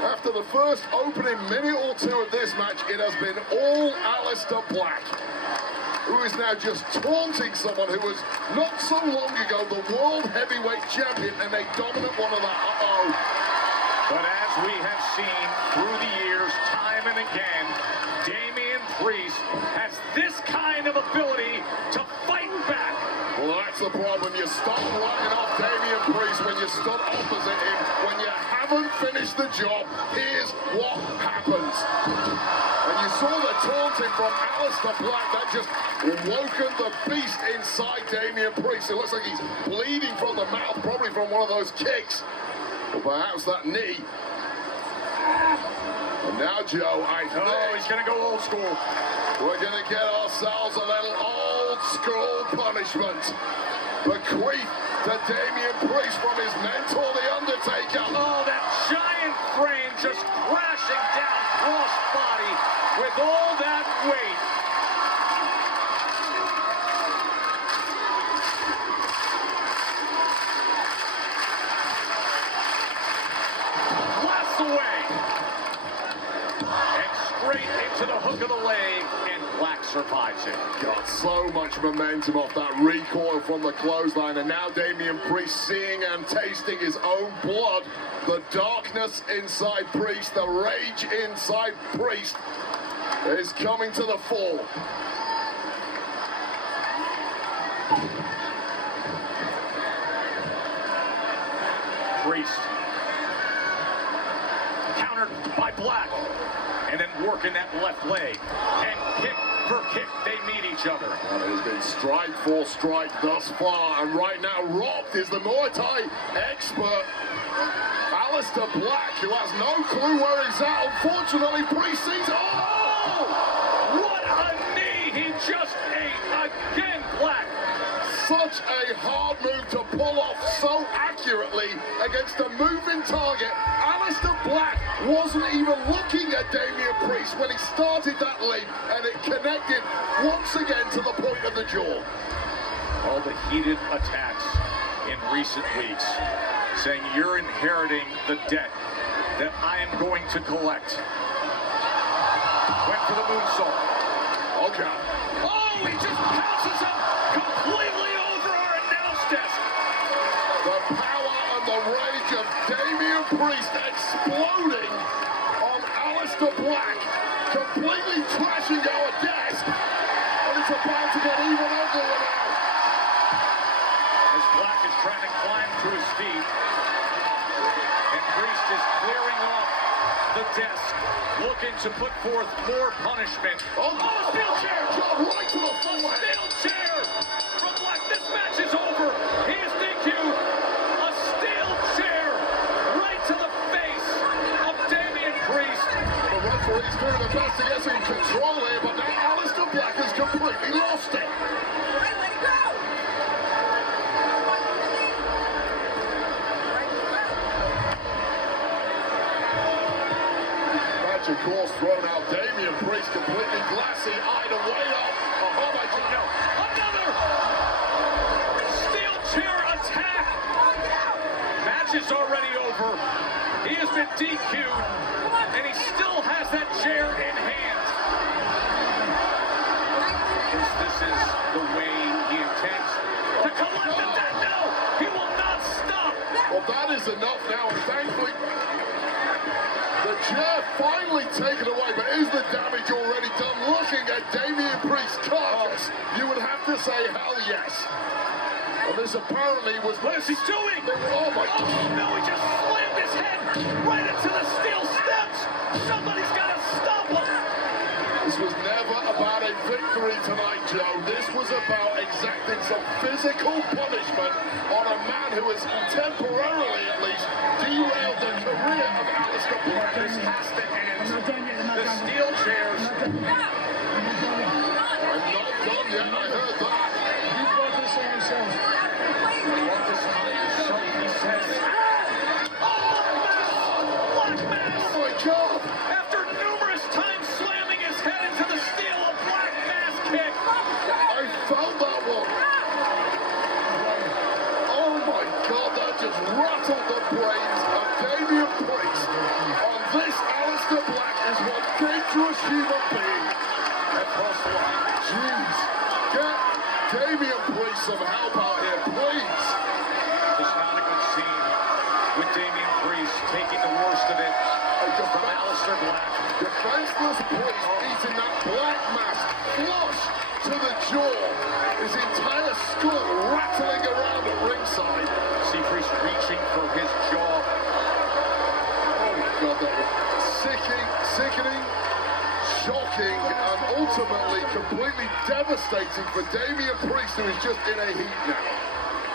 after the first opening minute or two of this match, it has been all Aleister Black, who is now just taunting someone who was not so long ago the world heavyweight champion and a dominant one of that. But as we have seen through the years, time and again, Damian Priest has this kind of ability to fight back. Well, that's the problem. You stop lining off Damian Priest when you stood opposite him. When you haven't finished the job, here's what happens. And you saw the taunting from Aleister Black. That just woken the beast inside Damian Priest. It looks like he's bleeding from the mouth, probably from one of those kicks. Or perhaps that knee. And now, Joe, I think... Oh, he's going to go old school. We're going to get ourselves a little old school punishment. Bequeath to Damian Priest from his mentor, The Undertaker. Oh, that giant frame just crashing down cross body with all that weight. Blasts away. And straight into the hook of the leg, and Black survives it. Got so much momentum off that recoil from the clothesline, and now Damian Priest seeing and tasting his own blood. The darkness inside Priest, the rage inside Priest is coming to the fore. Priest countered by Black, and then working that left leg, and kick for kick, they meet each other. And it has been strike for strike thus far, and right now Rock is the Muay Thai expert. Aleister Black, who has no clue where he's at. Unfortunately, Priest sees. Oh! What a knee he just ate again, Black. Such a hard move to pull off so accurately against a moving target. Aleister Black wasn't even looking at Damian Priest when he started that lead, and it connected once again to the point of the jaw. All the heated attacks in recent weeks, saying you're inheriting the debt that I am going to collect. Went for the moonsault. Okay. Oh, he just pounces him completely over our announce desk. The power and the rage of Damian Priest exploding on Aleister Black, completely trashing our desk, and it's about to get even uglier now. As Black is trying to climb to his feet, and Priest is clearing off the desk, looking to put forth more punishment. Oh, steel chair! Job right to the forehead. Steel chair from Black. This match is over. He is DQ'd. A steel chair right to the face of Damian Priest. The referee's doing the best to get some control here, but now Aleister Black has completely lost it. Of course, thrown out. Damian Priest completely glassy-eyed and way up. Oh my God! No. Another steel chair attack. Match is already over. He has been DQ'd, and he still has that chair in hand. This is the way he intends to collect the debt. No, he will not stop. Well, that is enough now, and thankfully. The chair finally taken away, but is the damage already done? Looking at Damian Priest's carcass, you would have to say, hell yes. And this apparently was... What is he doing? Oh my God. Oh no, he just slammed his head right into the steel steps. Somebody's got to stop him. This was never about a victory tonight, Joe. This was about exacting some physical punishment on a man who has temporarily, at least, derailed the career of Aleister Black. This has to end. The steel chairs. I'm not done yet, I heard that. You brought this on yourself. Brought this on yourself, he says. Black Mass! Oh my God! After numerous times slamming his head into the steel, a Black Mass kick. I found that one. Oh my God, that just rattled the brains of Damian Priest. On this, Aleister Black is one dangerous human being. Across the line. Jeez. Get Damian Priest some help out here, please. Just not a good scene with Damian Priest taking the worst of it from Aleister Black. Defenseless Priest eating that Black Mass flush to the jaw. His entire skull rattling around at ringside. See Priest reaching for his jaw. Oh my God, that was sickening, shocking, and ultimately completely devastating for Damian Priest, who is just in a heat now.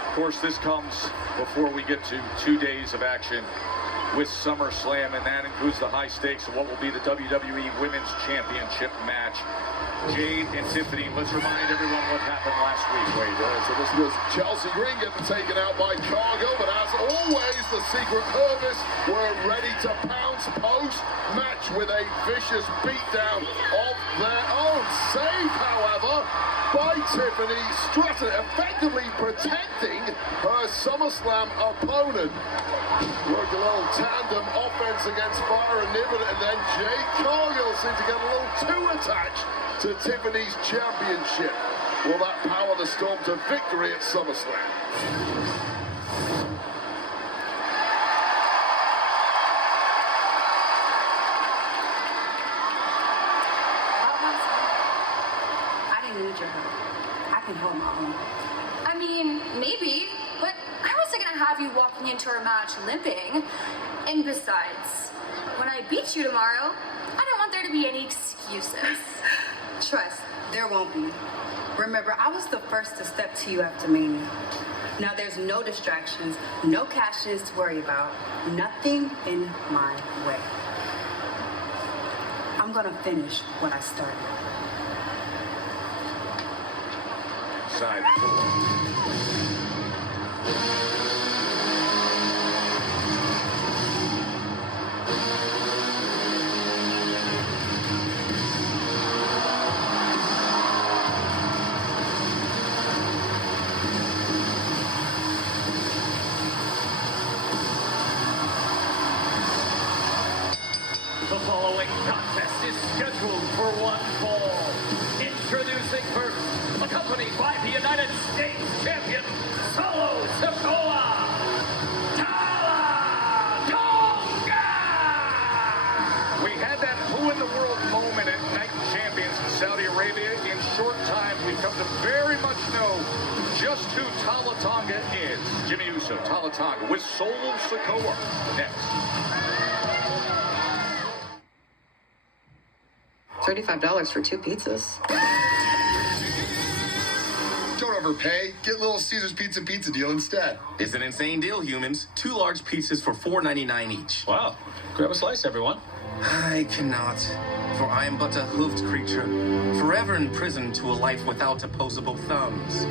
Of course, this comes before we get to 2 days of action with SummerSlam, and that includes the high stakes of what will be the WWE Women's Championship match. Jade and Tiffany, let's remind everyone what happened last week, Wade. So this was Chelsea Green getting taken out by Cargo, but as always, the Secret Service were ready to pounce post-match with a vicious beatdown of their own. Saved, however, by Tiffany Stratton, effectively protecting her SummerSlam opponent. Worked a little tandem offense against Fire and Niven, and then Jade Cargill seemed to get a little too attached to Tiffany's championship. Will that power the Storm to victory at SummerSlam? I didn't need your help. I can hold my own. I mean, maybe, but I wasn't gonna have you walking into our match limping. And besides, when I beat you tomorrow, I don't want there to be any excuses. Trust, there won't be. Remember, I was the first to step to you after Mania. Now there's no distractions, no cash-ins to worry about, nothing in my way. I'm gonna finish what I started. Side 4. The following contest is scheduled for one fall. Introducing first, accompanied by the United States champion, Solo Sikoa, Talatonga! We had that who in the world moment at Night Champions in Saudi Arabia. In short time, we've come to very much know just who Talatonga is. Jimmy Uso, Talatonga with Solo Sikoa next. $35 for 2 pizzas. Don't overpay. Get Little Caesars Pizza deal instead. It's an insane deal, humans. 2 large pizzas for $4.99 each. Wow. Grab a slice, everyone. I cannot, for I am but a hoofed creature, forever imprisoned to a life without opposable thumbs.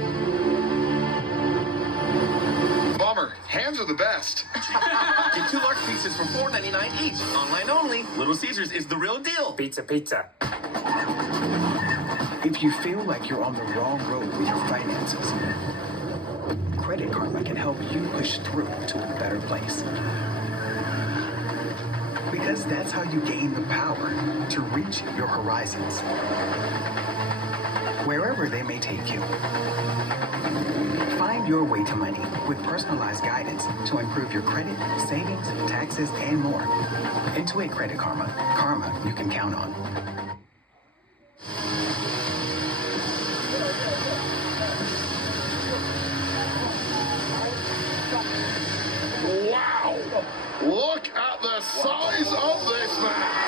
Bummer. Hands are the best. Get 2 large pizzas for $4.99 each. Online only. Little Caesars is the real deal. Pizza. If you feel like you're on the wrong road with your finances, Credit Karma can help you push through to a better place. Because that's how you gain the power to reach your horizons, wherever they may take you. Find your way to money with personalized guidance to improve your credit, savings, taxes, and more. Intuit Credit Karma. Karma you can count on. Wow! Look at the size of this man!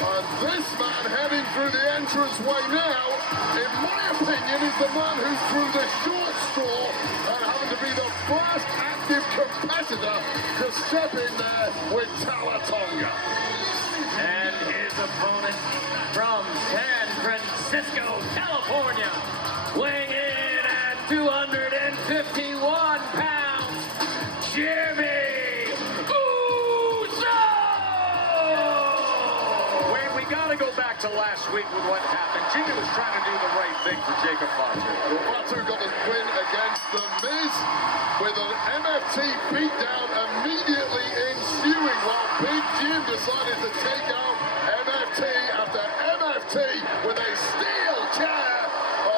And this man heading through the entranceway now, in my opinion, is the man who threw the short straw and happened to be the first active competitor to step in there with Tala Tonga. And his opponent from San Francisco, California, weighing in at 251 pounds, Jimmy Uso! Wayne, we got to go back to last week with what happened. Jimmy was trying to do the right thing for Jacob Fatu. Well, Fatu got the win against The Miz with an MFT beatdown immediately ensuing while Big Jim decided to take out MFT after MFT with a steel chair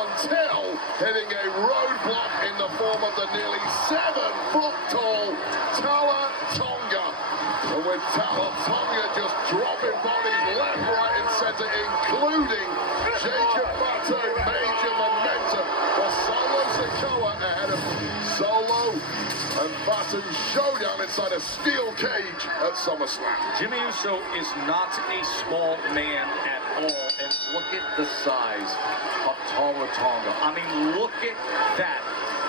until hitting a roadblock in the form of the nearly 7-foot-tall Tala Tonga. And with Tala Tonga just dropping bodies left, right, and center, including Jacob Fatu, major momentum for Solo Sikoa ahead of Solo and Fatu showdown inside a steel cage at SummerSlam. Jimmy Uso is not a small man at all, and look at the size of Tala Tonga. I mean, look at that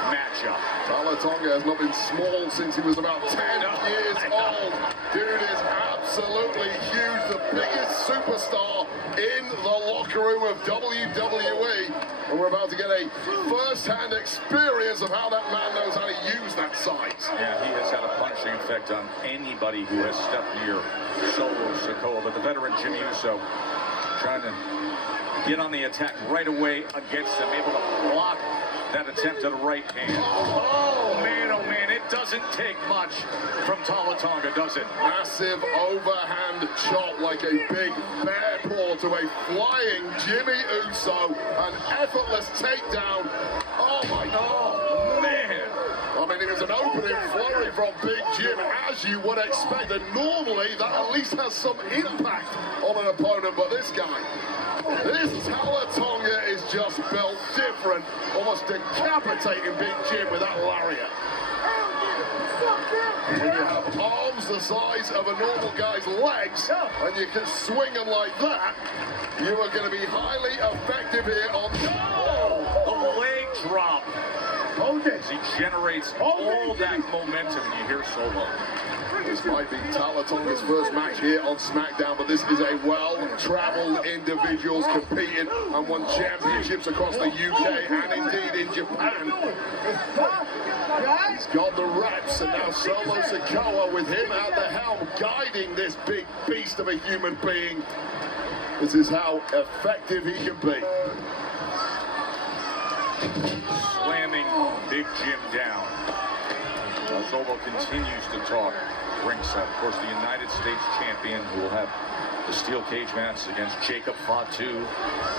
matchup. Tala Tonga has not been small since he was about 10 years old. Dude is absolutely huge, the biggest superstar in the locker room of WWE. And we're about to get a first-hand experience of how that man knows how to use that size. Yeah, he has had a punishing effect on anybody who has stepped near Solo Sikoa. But the veteran Jimmy Uso trying to get on the attack right away against him, able to block that attempt at a right hand. Oh man, it doesn't take much from Tala Tonga, does it? Massive overhand chop like a big bear paw to a flying Jimmy Uso. An effortless takedown. Oh my God. Man. I mean, it was an opening flurry from Big Jim, as you would expect. And normally, that at least has some impact on an opponent, but this guy, this Tala Tonga is just built different, almost decapitating Big Jim with that lariat. When you have arms the size of a normal guy's legs, and you can swing them like that, you are going to be highly effective here on... Oh, the leg drop. Okay. As he generates all that momentum, and you hear Solo. This might be Tala Tonga's first match here on SmackDown, but this is a well-traveled individuals competing and won championships across the UK and indeed in Japan. He's got the reps, and now Solo Sikoa with him at the helm, guiding this big beast of a human being. This is how effective he can be. Slamming Big Jim down. Solo continues to talk ringside. Of course, the United States champion who will have the steel cage match against Jacob Fatu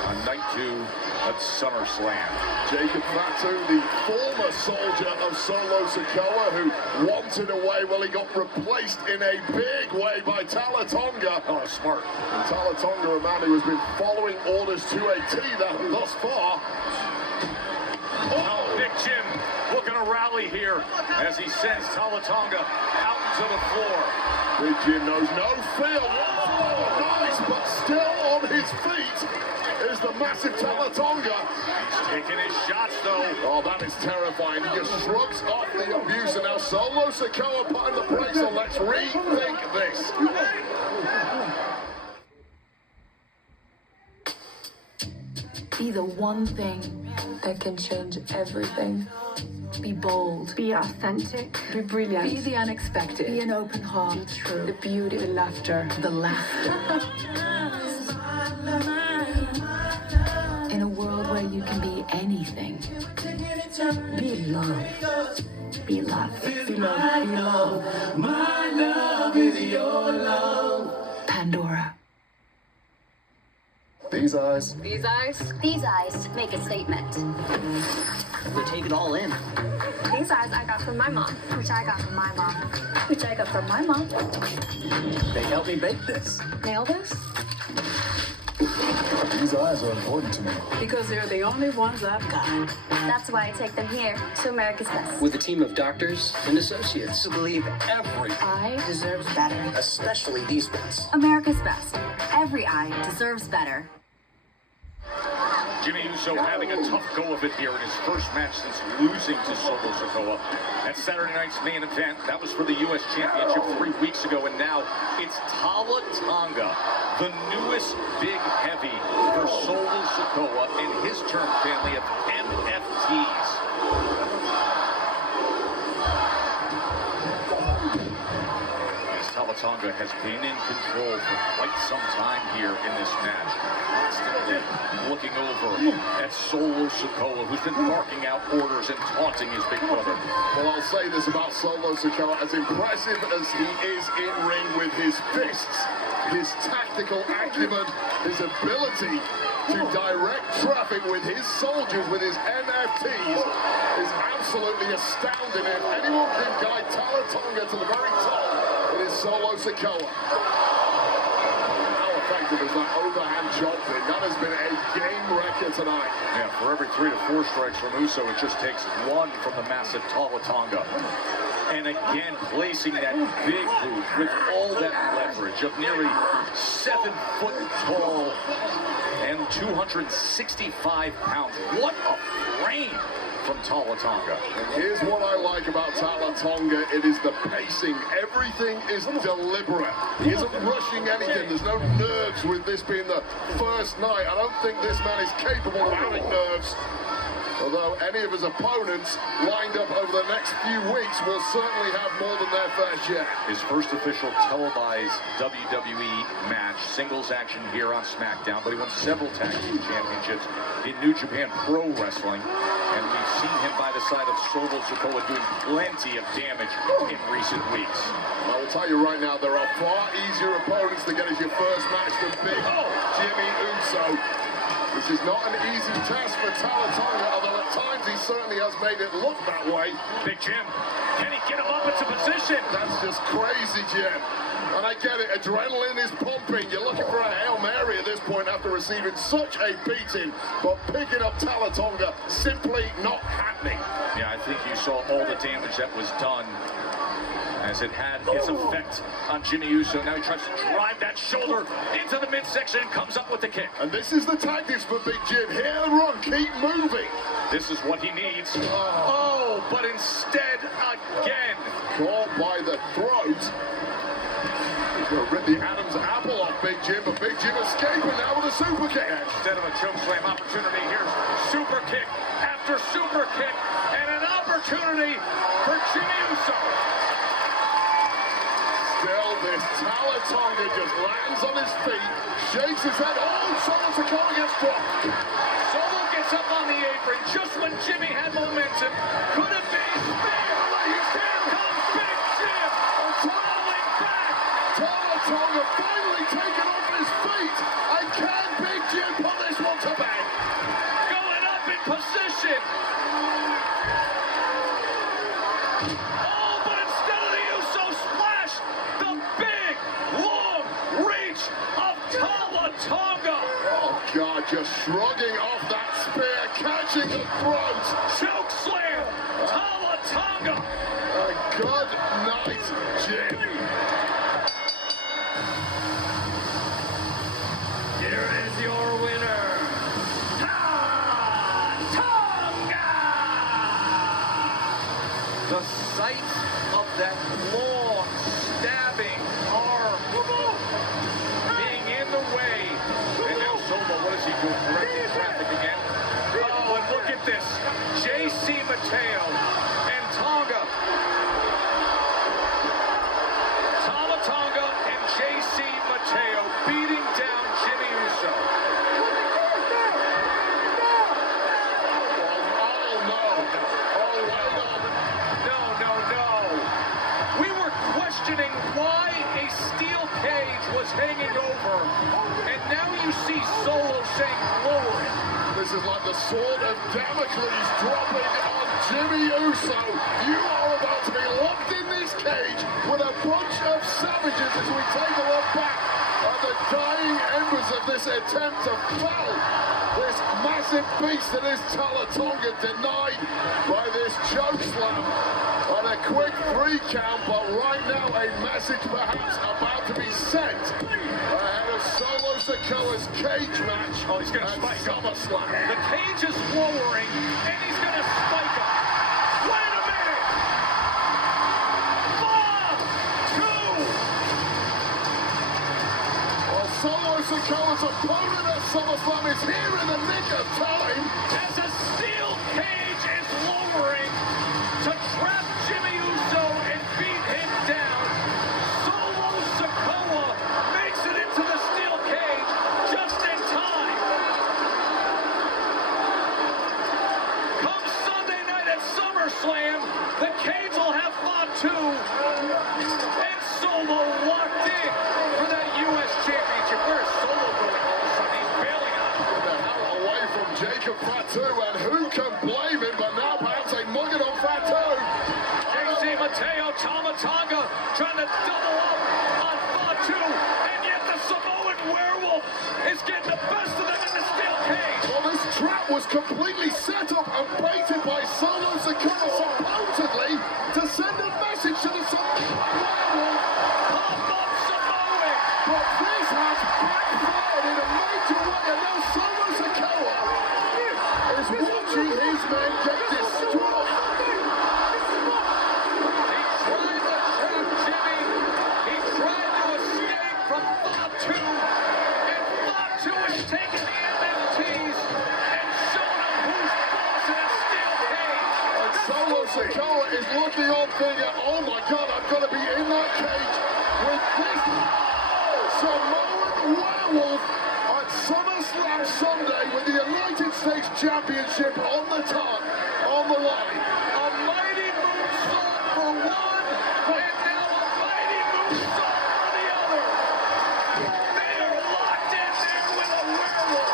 on night 2 at SummerSlam. Jacob Fatu, the former soldier of Solo Sikoa, who wanted away. Well, he got replaced in a big way by Tala Tonga. Oh, smart. And Tala Tonga, a man who has been following orders to a T thus far. Oh, Big Jim looking to rally here as he sends Tala Tonga out to the floor. Big Jim knows no fear. Nice, but still on his feet is the massive Tama Tonga. He's taking his shots, though. Oh, that is terrifying. He just shrugs off the abuse, and now Solo Sikoa putting the brakes on. Let's rethink this. Be the one thing that can change everything. Be bold. Be authentic. Be brilliant. Be the unexpected. Be an open heart. Be true. The beauty, the laughter, the laughter. In a world where you can be anything. Be loved. Be loved. Be loved. Be loved. My love is your love. Pandora. These eyes. These eyes? These eyes make a statement. They take it all in. These eyes I got from my mom, which I got from my mom, which I got from my mom. They helped me bake this. Nail this? These eyes are important to me. Because they're the only ones I've got. That's why I take them here to America's Best. With a team of doctors and associates who believe every eye deserves better, especially these ones. America's Best. Every eye deserves better. Jimmy Uso having a tough go of it here in his first match since losing to Solo Sikoa. At Saturday night's main event, that was for the U.S. Championship 3 weeks ago, and now it's Tama Tonga, the newest big heavy for Solo Sikoa and his term family of MFTs. Tama Tonga has been in control for quite some time here in this match. Constantly looking over at Solo Sikoa, who's been barking out orders and taunting his big brother. Well, I'll say this about Solo Sikoa. As impressive as he is in ring with his fists, his tactical acumen, his ability to direct traffic with his soldiers, with his MFTs, is absolutely astounding. If anyone can guide Tama Tonga to the very top, it is Solo Sikoa. How effective is that overhand chop thing? That has been a game wrecker tonight. Yeah, for every 3 to 4 strikes from Uso, it just takes one from the massive Tama Tonga. And again, placing that big boot with all that leverage of nearly 7 foot tall and 265 pounds. What a frame from Tama Tonga. And here's what I like about Tama Tonga. It is the pacing. Everything is deliberate. He isn't rushing anything. There's no nerves with this being the first night. I don't think this man is capable of having nerves. Although any of his opponents lined up over the next few weeks will certainly have more than their fair share. His first official televised WWE match, singles action here on SmackDown, but he won several tag team championships in New Japan Pro Wrestling, and we've seen him by the side of Solo Sikoa doing plenty of damage in recent weeks. I will tell you right now, there are far easier opponents to get as your first match than Big Jimmy Uso. This is not an easy task for Tama Tonga, although at times he certainly has made it look that way. Big Jim, can he get him up into position? That's just crazy, Jim. And I get it, adrenaline is pumping. You're looking for a Hail Mary at this point after receiving such a beating, but picking up Tama Tonga simply not happening. Yeah, I think you saw all the damage that was done as it had its effect on Jimmy Uso. Now he tries to drive that shoulder into the midsection and comes up with the kick. And this is the tactics for Big Jim. Here the run, keep moving. This is what he needs. Oh, but instead, again. Caught by the throat. He's going to rip the Adam's apple off Big Jim, but Big Jim escaping now with a super kick. And instead of a chokeslam opportunity, here's super kick after super kick, and an opportunity for Jimmy Uso. Still, this Tama Tonga just lands on his feet, shakes his head. Oh, Solo Sikoa gets dropped. Solo gets up on the apron just when Jimmy had momentum. Could it be? Here comes Big Jim. Rolling back. Tama Tonga finally taken off his feet. And can Big Jim put this one to bed? Going up in position. God, just shrugging off that spear, catching the throat. Choke slam, Tama Tonga. Good night, Jim. was hanging over, and now you see Solo saying lower it. This is like the sword of Damocles dropping on Jimmy Uso. You are about to be locked in this cage with a bunch of savages as we take a look back at the dying embers of this attempt to foul this massive beast that is Tama Tonga, denied by this choke slam on a quick 3 count, but right now a message perhaps about to be sent ahead of Solo Sikoa's cage match. Oh, he's going to spike SummerSlam. The cage is lowering, and he's going to spike him. Wait a minute! 5, 2. Well, Solo Sikoa's opponent at SummerSlam is here in the nick of time. As a steel cage is lowering to trap Jimmy Uso and beat him down, Solo Sikoa makes it into the steel cage just in time. Come Sunday night at SummerSlam, the cage will have Fatu and Solo locked in for that U.S. Championship. Where's Solo going all of a sudden? He's bailing out. Get the hell away from Jacob Fatu, and who can blame him? But now perhaps a mugget on Fatu. JC Mateo, Tama Tonga trying to double up on Fatu, and yet the Samoan Werewolf is getting the best of them in the steel cage. Well, this trap was completely set up and baited by Solo Sikoa, supposedly to send a message to the Samoan Werewolf. Pop up Samoan! But this has backfired in a major way, and now Solo Sikoa is watching his men get destroyed. He tried to escape from Fatu, and Fatu is taking the MFTs and showing them who's boss in a steel cage. And Solo Sikoa is looking on thinking, oh my God, I've got to be in that cage with this Samoan Werewolf at SummerSlam Sunday with the United States Championship on the line. A mighty moonsault for one, and now a mighty moonsault for the other. They are locked in there with a werewolf.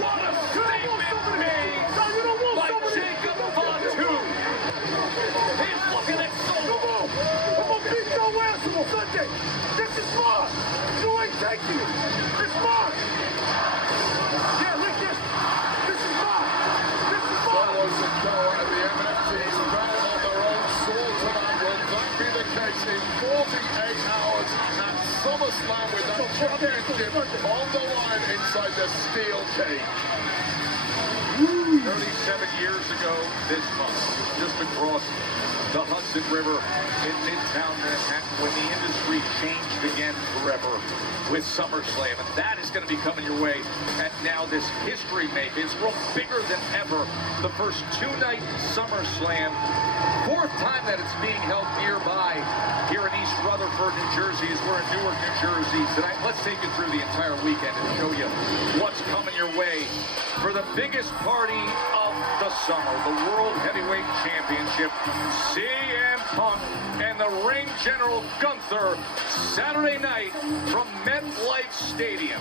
What a statement made by Jacob Fatu. He's looking at Solo. I'm gonna beat your ass on Sunday. This is mine. You ain't taking it. It's mine. Yeah, look this. This is mine. This is mine. Solo Sikoa and the MFTs fell on their own sword tonight. Will that be the case in 48 hours at SummerSlam with that championship on the line inside the steel cage? 37 years ago this month, just across the Hudson River in Midtown Manhattan, when the industry changed again forever with SummerSlam. And that is going to be coming your way at now this history making. It's grown bigger than ever. The first 2-night SummerSlam, 4th time that it's being held nearby here in East Rutherford, New Jersey, as we're in Newark, New Jersey tonight. Let's take you through the entire weekend and show you what's coming your way for the biggest party of the summer, the World Heavyweight Championship. CM Punk and the ring general Gunther, Saturday night from MetLife Stadium.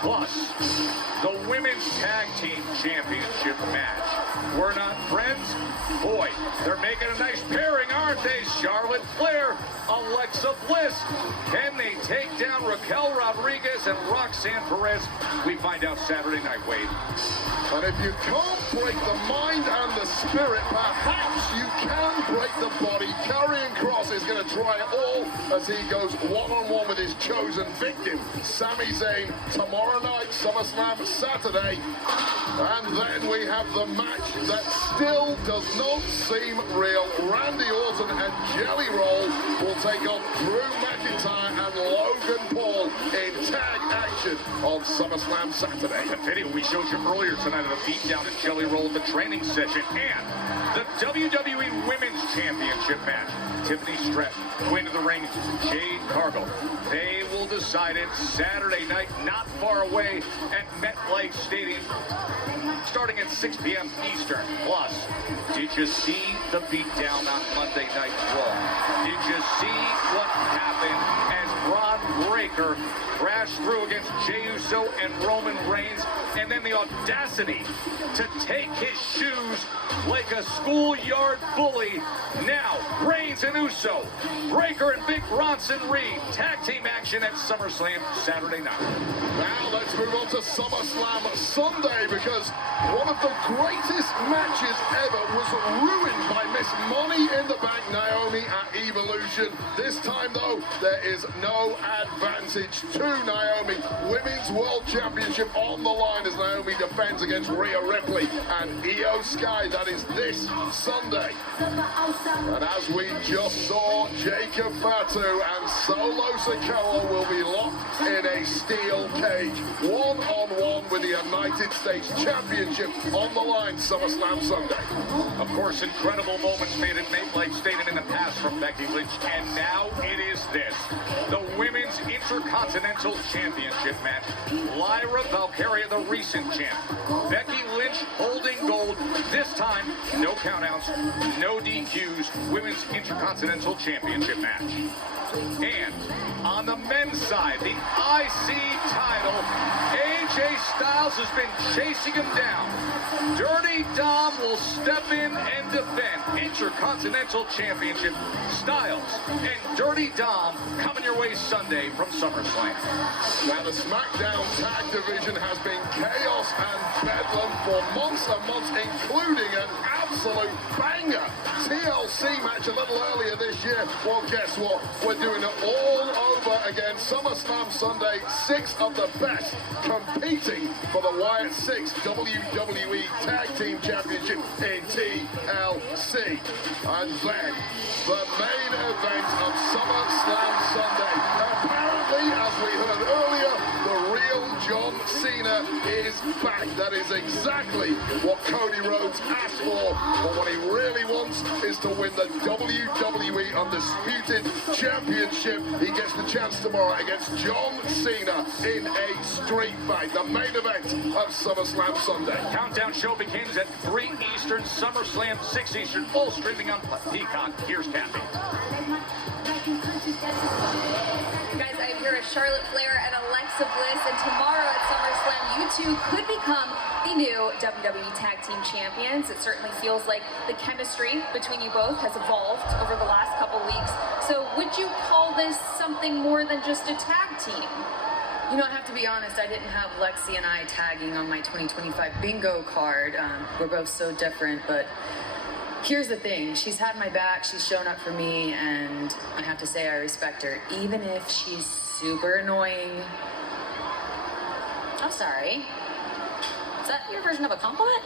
Plus, the Women's Tag Team Championship match. We're not friends? Boy, they're making a nice pairing, aren't they? Charlotte Flair, Alexa Bliss. Can they take down Raquel Rodriguez and Roxanne Perez? We find out Saturday night, Wade. And if you can't break the mind and the spirit, perhaps you can break the body. Karrion Kross is going to try it all as he goes one-on-one with his chosen victim, Sami Zayn, tomorrow night, SummerSlam Saturday. And then we have the match that still does not seem real. Randy Orton and Jelly Roll will take on Drew McIntyre and Logan Paul in tag action on SummerSlam Saturday. The video we showed you earlier tonight of the beatdown at Jelly Roll at the training session, and the WWE Women's Championship match. Tiffany Stratton, Queen of the Ring, Jade Cargill. They will decide it Saturday night, not far away at MetLife Stadium, starting at 6 p.m. Eastern. Plus, did you see the beatdown on Monday Night Raw. Did you see what happened as Bron Breakker crashed through against Jey Uso and Roman Reigns, and then the audacity to take his shoes like a schoolyard bully? Now, Reigns and Uso, Breakker and Big Bronson Reed, tag team action at SummerSlam Saturday night. Now let's move on to SummerSlam Sunday, because one of the greatest matches ever was ruined by Miss Money in the Bank Naomi at Evolution. This time, though, there is no advantage to Naomi. Women's World Championship on the line as Naomi defends against Rhea Ripley and Io Sky. That is this Sunday. And as we just saw, Jacob Fatu and Solo Sikoa will be locked in a steel cage, one-on-one with the United States Championship on the line SummerSlam Sunday. Of course, incredible moments made it like stated in the past from Becky Lynch, and now it is this, the Women's Intercontinental Championship match. Lyra Valkyria, the recent champ. Becky Lynch holding gold. This time, no countouts, no DQs. Women's Intercontinental Championship match. And on the men's side, the IC title, AJ Styles has been chasing him down. Dirty Dom will step in and defend Intercontinental Championship. Styles and Dirty Dom coming your way Sunday from SummerSlam. Now the SmackDown Tag Division has been chaos and bedlam for months and months, including an absolute banger TLC match a little earlier this year. Well, guess what? We're doing it all over again. SummerSlam Sunday, 6 of the best competing for the Wyatt 6 WWE Tag Team Championship in TLC. And then the main event of SummerSlam Sunday. Apparently, as we heard earlier, the real John Cena is back. That is exactly what Cody Rhodes asked for. But what he really wants is to win the WWE Undisputed Championship. He gets the chance tomorrow against John Cena in a street fight. The main event of SummerSlam Sunday. Countdown show begins at 3 Eastern, SummerSlam 6 Eastern, all streaming on Peacock. Here's Kathy. Guys, I am here with Charlotte Flair and Alexa Bliss, and tomorrow at SummerSlam, you two could become the new WWE Tag Team Champions. It certainly feels like the chemistry between you both has evolved over the last couple weeks. So would you call this something more than just a tag team? You know, I have to be honest, I didn't have Lexi and I tagging on my 2025 bingo card. We're both so different, but here's the thing. She's had my back, she's shown up for me, and I have to say I respect her, even if she's super annoying. I'm sorry. Is that your version of a compliment?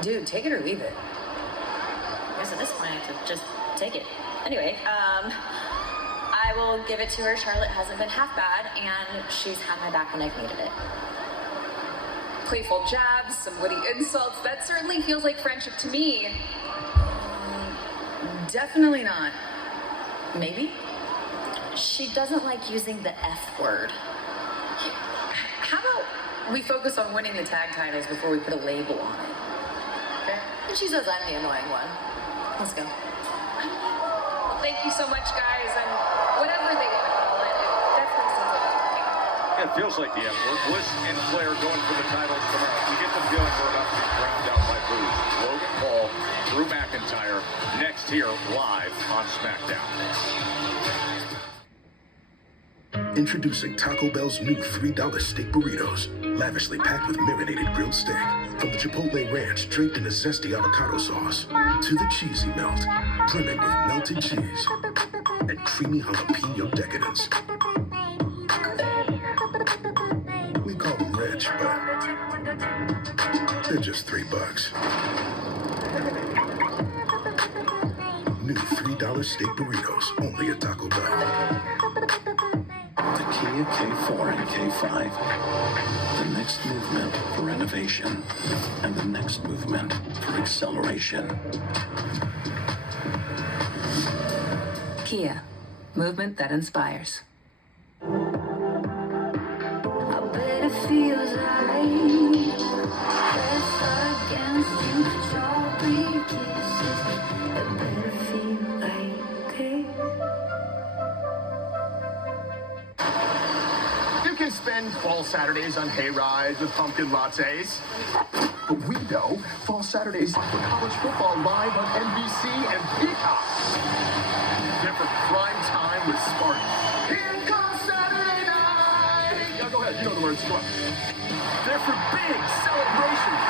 Dude, take it or leave it. I guess at this point I could just take it. Anyway, I will give it to her. Charlotte hasn't been half bad, and she's had my back when I've needed it. Playful jabs, some witty insults. That certainly feels like friendship to me. Definitely not. Maybe? She doesn't like using the F word. How about we focus on winning the tag titles before we put a label on it? Okay? And she says I'm the annoying one. Let's go. Well, thank you so much, guys, and whatever they want to call it, it definitely seems like a thing. Yeah, it feels like the F word. Bliss and Flair going for the titles tomorrow. You get the feeling we're about to be drowned out by booze. Logan Paul, Drew McIntyre, next here live on SmackDown. Introducing Taco Bell's new $3 steak burritos, lavishly packed with marinated grilled steak. From the Chipotle Ranch draped in a zesty avocado sauce, to the cheesy melt, brimming with melted cheese and creamy jalapeno decadence. We call them rich, but they're just $3. New $3 steak burritos, only at Taco Bell. The Kia K4 and K5. The next movement for innovation. And the next movement for acceleration. Kia. Movement that inspires. I bet it feels like pressed against you, strawberry kisses. I bet it feels and fall Saturdays on hay rides with pumpkin lattes. But we know fall Saturdays for college football live on NBC and Peacock. Different prime time with Spartan. Here comes Saturday night! Yeah, go ahead, you know the words, go on. They're for big celebrations.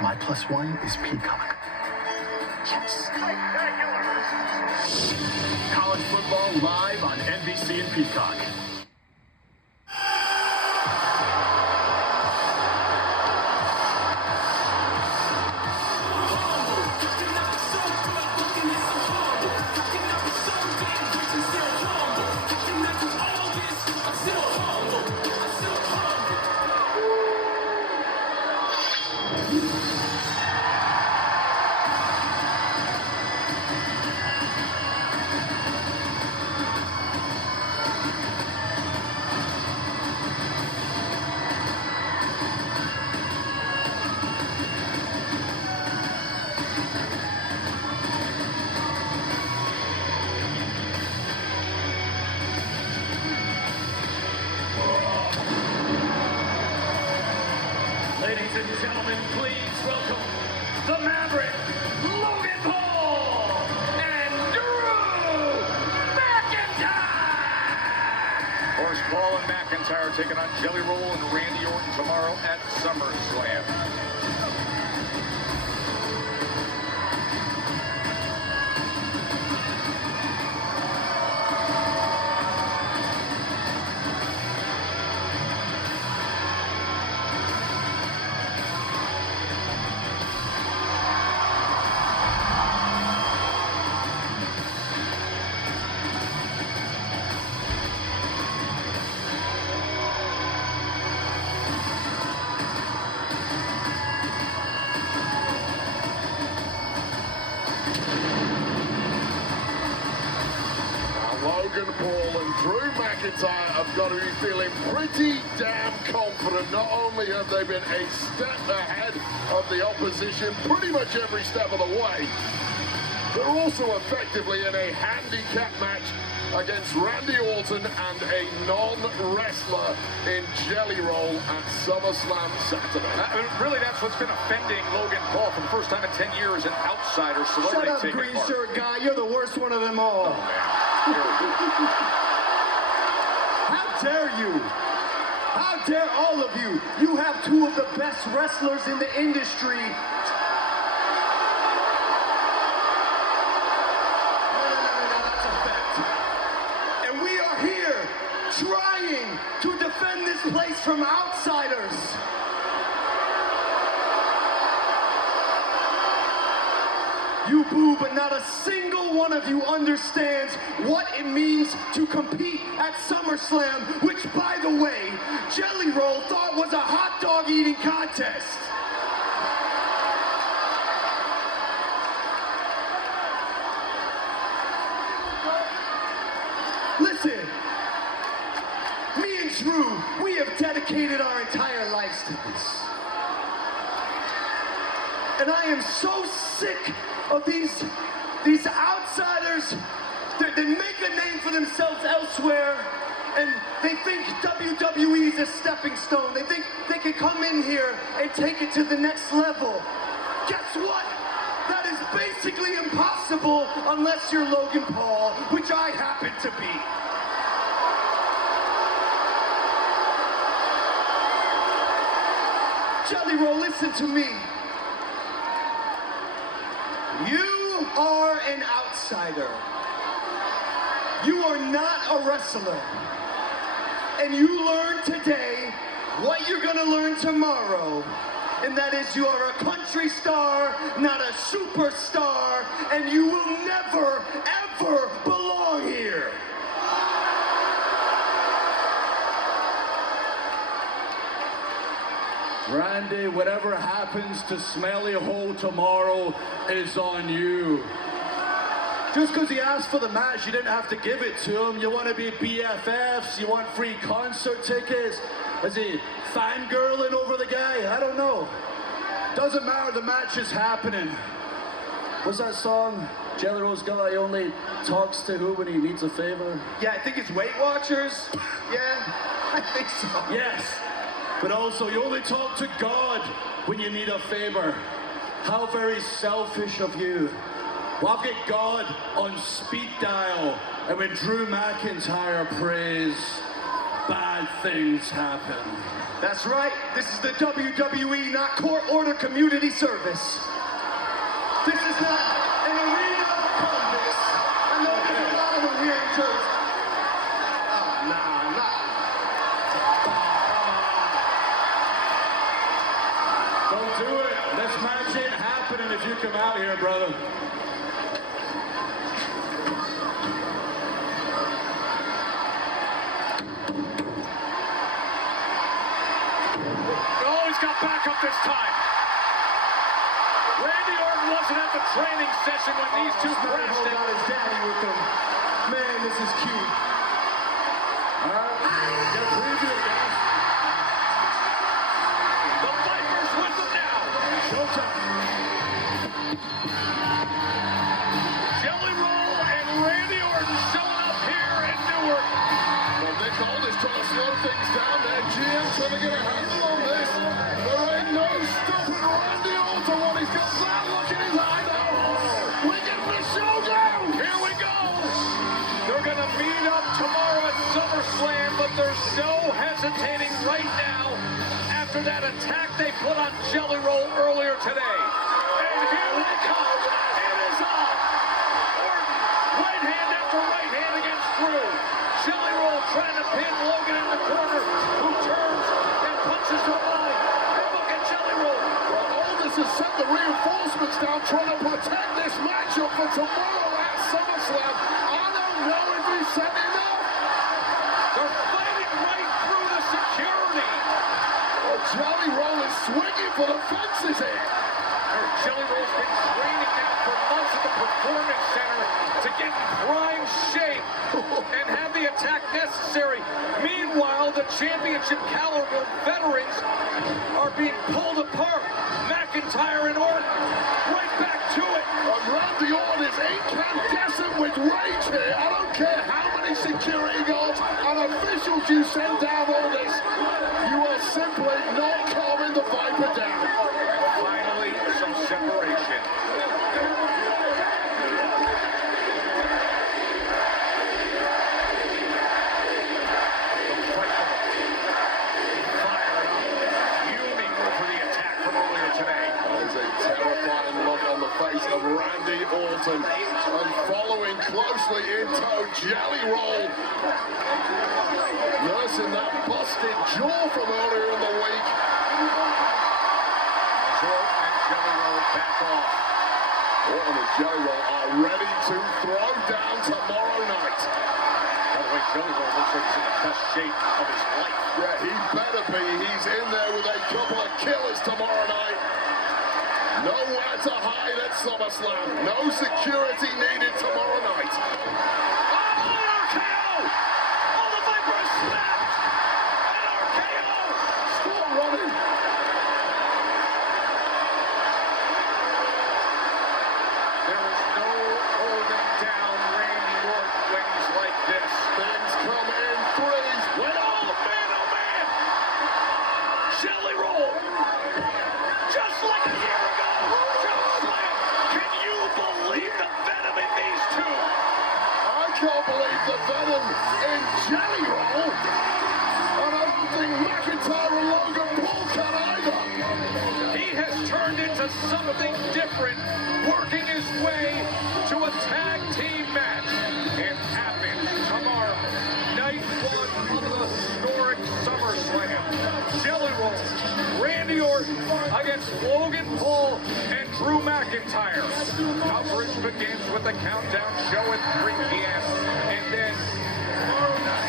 My +1 is Peacock. Yes. College football live on NBC and Peacock. Ladies and gentlemen, please welcome the Maverick, Logan Paul, and Drew McIntyre! Of course, Paul and McIntyre taking on Jelly Roll and Randy Orton tomorrow at SummerSlam. Logan Paul and Drew McIntyre have got to be feeling pretty damn confident. Not only have they been a step ahead of the opposition pretty much every step of the way, they're also effectively in a handicap match against Randy Orton and a non-wrestler in Jelly Roll at SummerSlam Saturday. Really, that's what's been offending Logan Paul for the first time in 10 years, an outsider celebrity. Shut up, taking green part. shirt guy. You're the worst one of them all. How dare you? How dare all of you? You have two of the best wrestlers in the industry. No, that's a fact. And we are here trying to defend this place from outsiders. You boo, but not a single one of you understands what it means to compete at SummerSlam, which, by the way, Jelly Roll thought was a hot dog eating contest. Listen, me and Drew, we have dedicated our entire lives to this. And I am so sick of these outsiders that make a name for themselves elsewhere, and they think WWE is a stepping stone. They think they can come in here and take it to the next level. Guess what? That is basically impossible unless you're Logan Paul, which I happen to be. Jelly Roll, listen to me. You are an outsider. You are not a wrestler. And you learn today what you're gonna learn tomorrow. And that is you are a country star, not a superstar, and you will never, ever belong here. Randy, whatever happens to Smelly Hole tomorrow is on you. Just because he asked for the match, you didn't have to give it to him. You want to be BFFs, you want free concert tickets. Is he fangirling over the guy? I don't know. Doesn't matter, the match is happening. What's that song? Jelly Roll's guy only talks to who when he needs a favor? Yeah, I think it's Weight Watchers. Yeah, I think so. Yes, but also you only talk to God when you need a favor. How very selfish of you. Well, I've got God on speed dial, and when Drew McIntyre prays, bad things happen. That's right. This is the WWE, not court order community service. This is not an arena of convicts. I know there's a lot of them here in Jersey. Don't do it. This match ain't happening if you come out here, brother. Oh, he's got backup this time. Randy Orton wasn't at the training session when these two crashed. Got his daddy with him. Man, this is cute. All right, get a preview, guys. The Vipers with them now. Showtime. Jelly Roll and Randy Orton showing up here in Newark. Well, Nick Aldis trying to slow things down there. GM trying to get a handle on this. There ain't no stopping Randy Orton when he's got that look in his eye now. We get the showdown. Here we go. They're going to meet up tomorrow at SummerSlam, but they're so hesitating right now after that attack they put on Jelly Roll earlier today. And here they come. It is on. Orton, right hand after right hand against Drew. Jelly Roll trying to pin Logan in the corner, who turns and punches the body. And look at Jelly Roll. Well, Aldis has sent the reinforcements down trying to protect this matchup for tomorrow at SummerSlam. I don't know if he sent enough. They're fighting right through the security. Well, Jelly Roll is swinging for the fences here. Jelly Roll's been training now for months at the Performance Center to get in prime shape and have the attack necessary. Meanwhile, the championship caliber veterans are being pulled apart. McIntyre and Orton right back to it. And Randy Orton is incandescent with rage here. I don't care how many security guards and officials you send down all this. You are simply not calming the Viper down. Finally, some separation. Randy Orton, and following closely in tow, Jelly Roll, nursing that busted jaw from earlier in the week. Orton and Jelly Roll back off. Orton and Jelly Roll are ready to throw down tomorrow night. By the way, Jelly Roll looks like he's in the best shape of his life. Yeah, he better be. He's in there with a couple of killers tomorrow night. Nowhere to hide at SummerSlam. No security needed tomorrow night. Oh, RKO! Oh, the Viper is snapped! An RKO! Stop running! There is no holding down Randy Orton when he's like this. Things come in threes. When oh man! Jelly Roll! Just like a year ago! Can you believe the venom in these two? I can't believe the venom in Jelly Roll. And I don't think McIntyre and Logan Paul can either. He has turned into something different, working his way to a tag team match. It happens tomorrow, night one of the historic SummerSlam. Jelly Roll, Randy Orton against Logan Paul and Drew McIntyre. Coverage begins with the countdown show at 3 p.m. And then tomorrow night,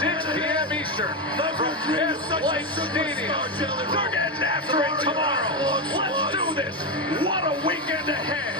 6 p.m. Eastern, from MetLife Stadium. They're getting after it tomorrow. Let's do this. What a weekend ahead.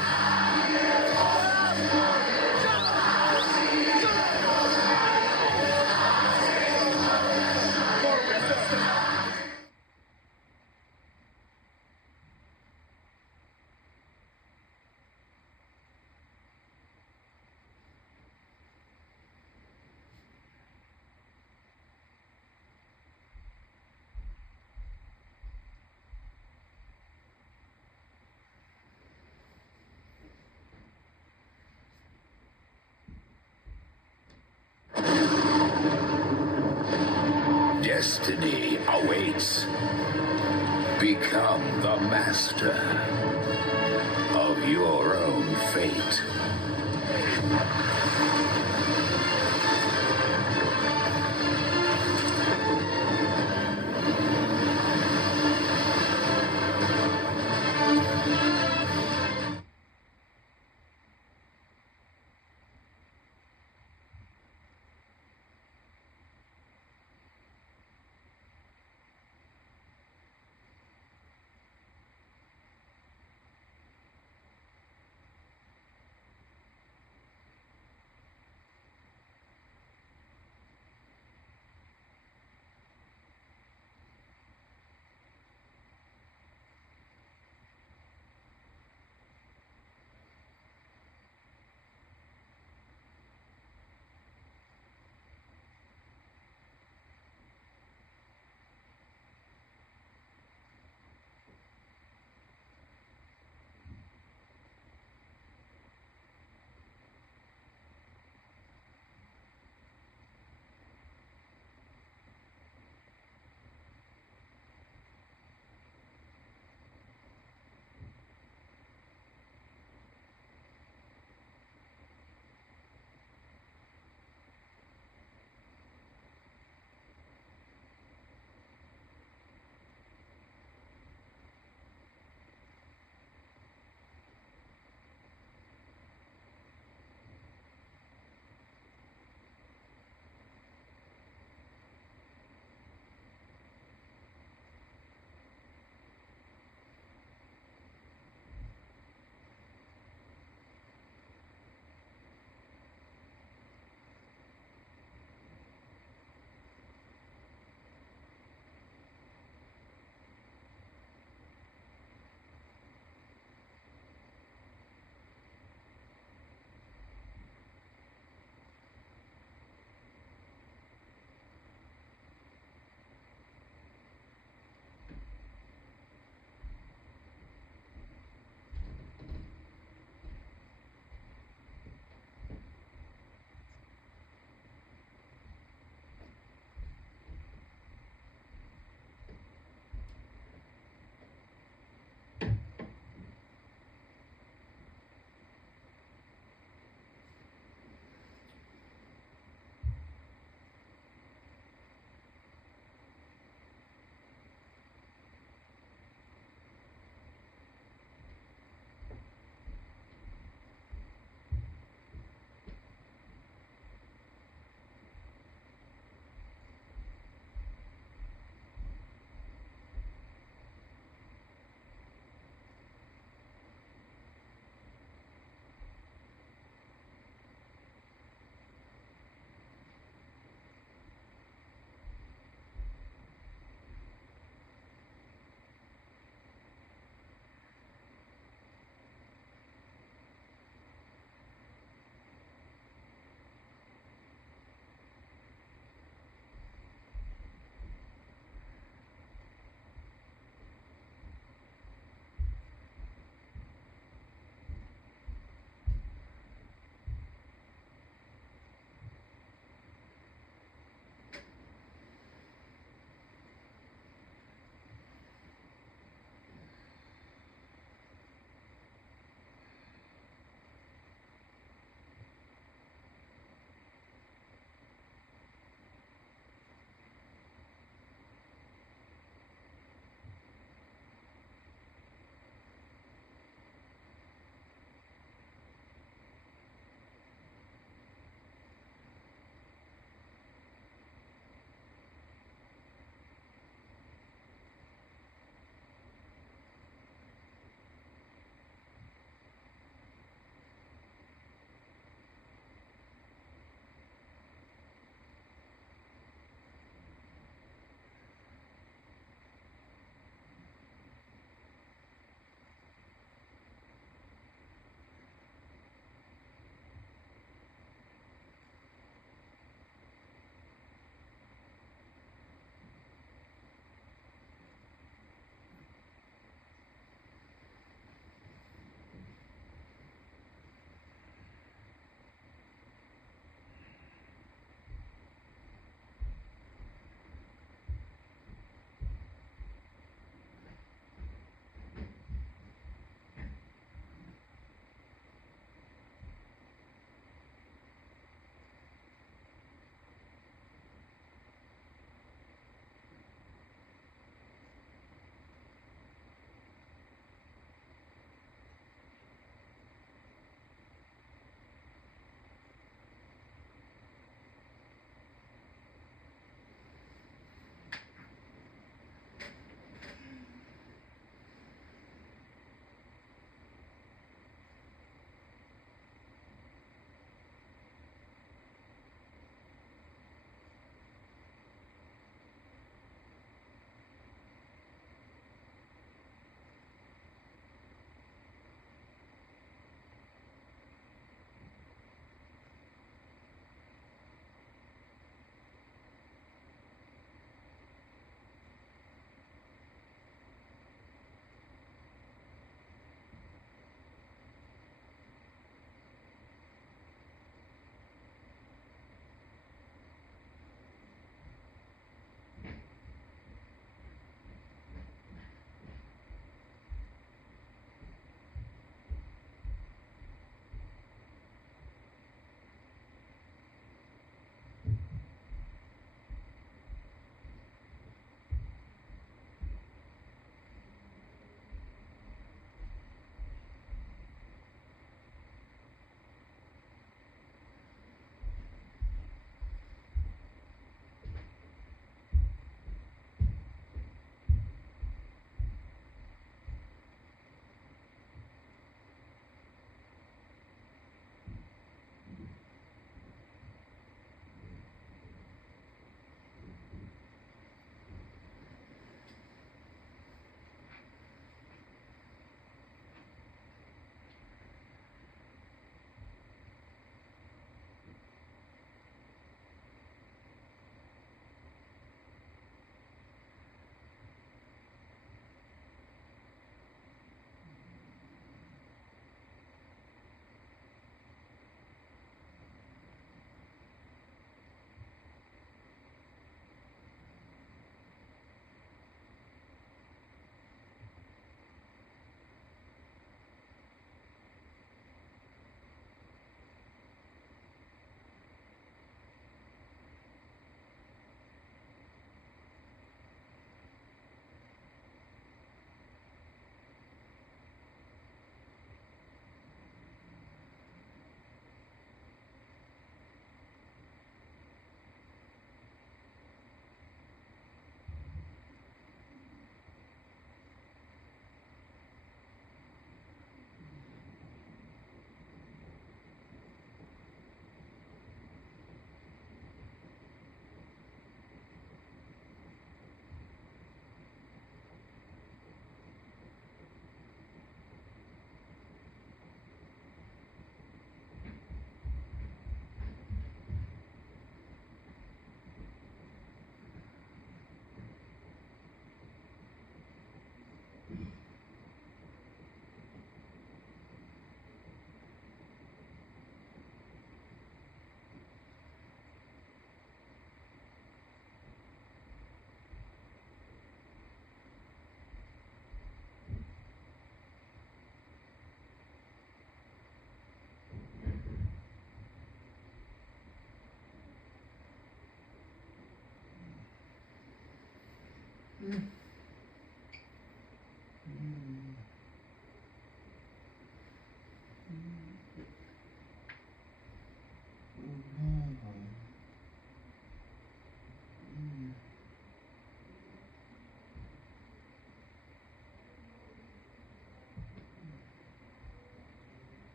peace. Become the master of your own fate.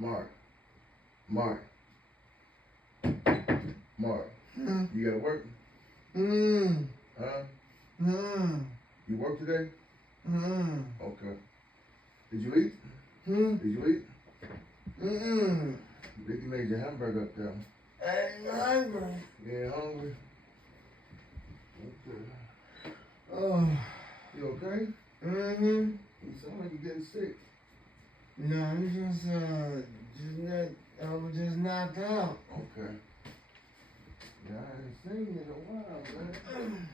Mark. You gotta work? Huh? You work today? Okay. Did you eat? Did you eat? Ricky made your hamburger up there. I ain't hungry. You ain't hungry? Okay. Oh. You okay? Mm-hmm. You sound like you're getting sick. No, I'm just I was just knocked out. Okay. Yeah, I ain't seen you in a while, man.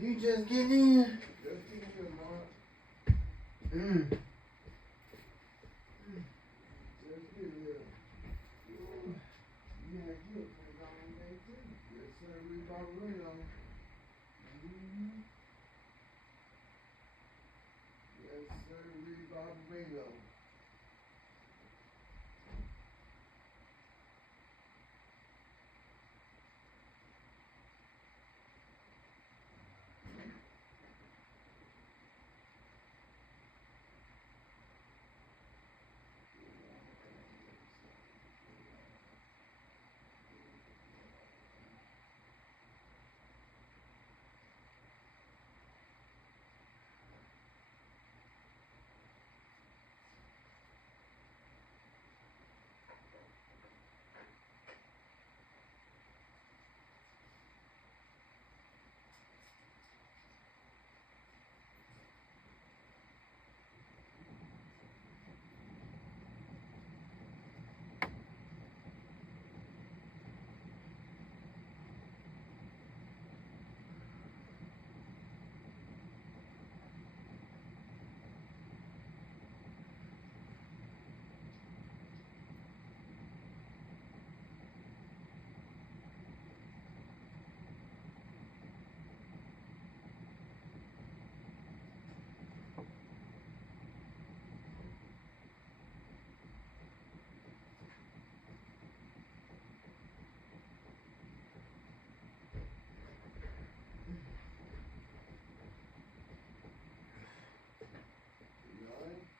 You just get in? Just get in, Mark. Mm. Just get in. Yeah, good. Yes, sir. We about ready on. Yes, sir. We about ready on.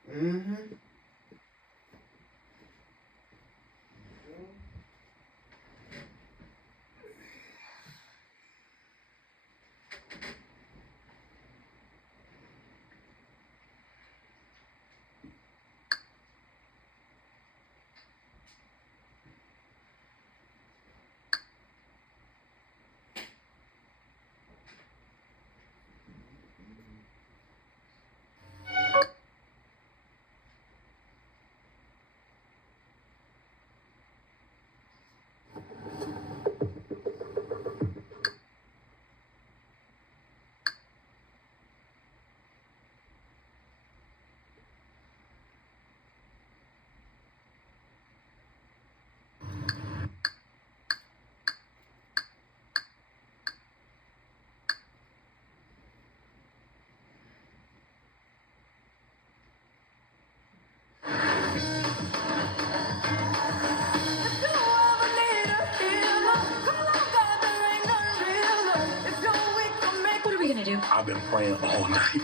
Mm-hmm. What are we gonna do? I've been praying all night.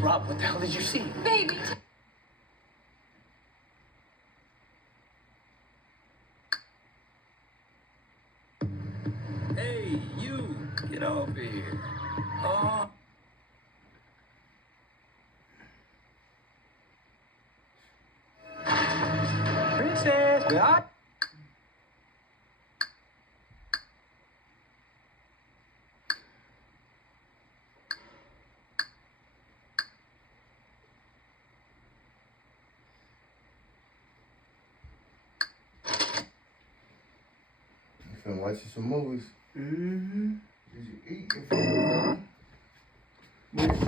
Rob, what the hell did you see? Baby. Hey, you, get over here. Oh. Princess, God. You finna watch you some movies. Mm-hmm. Did you eat? You finna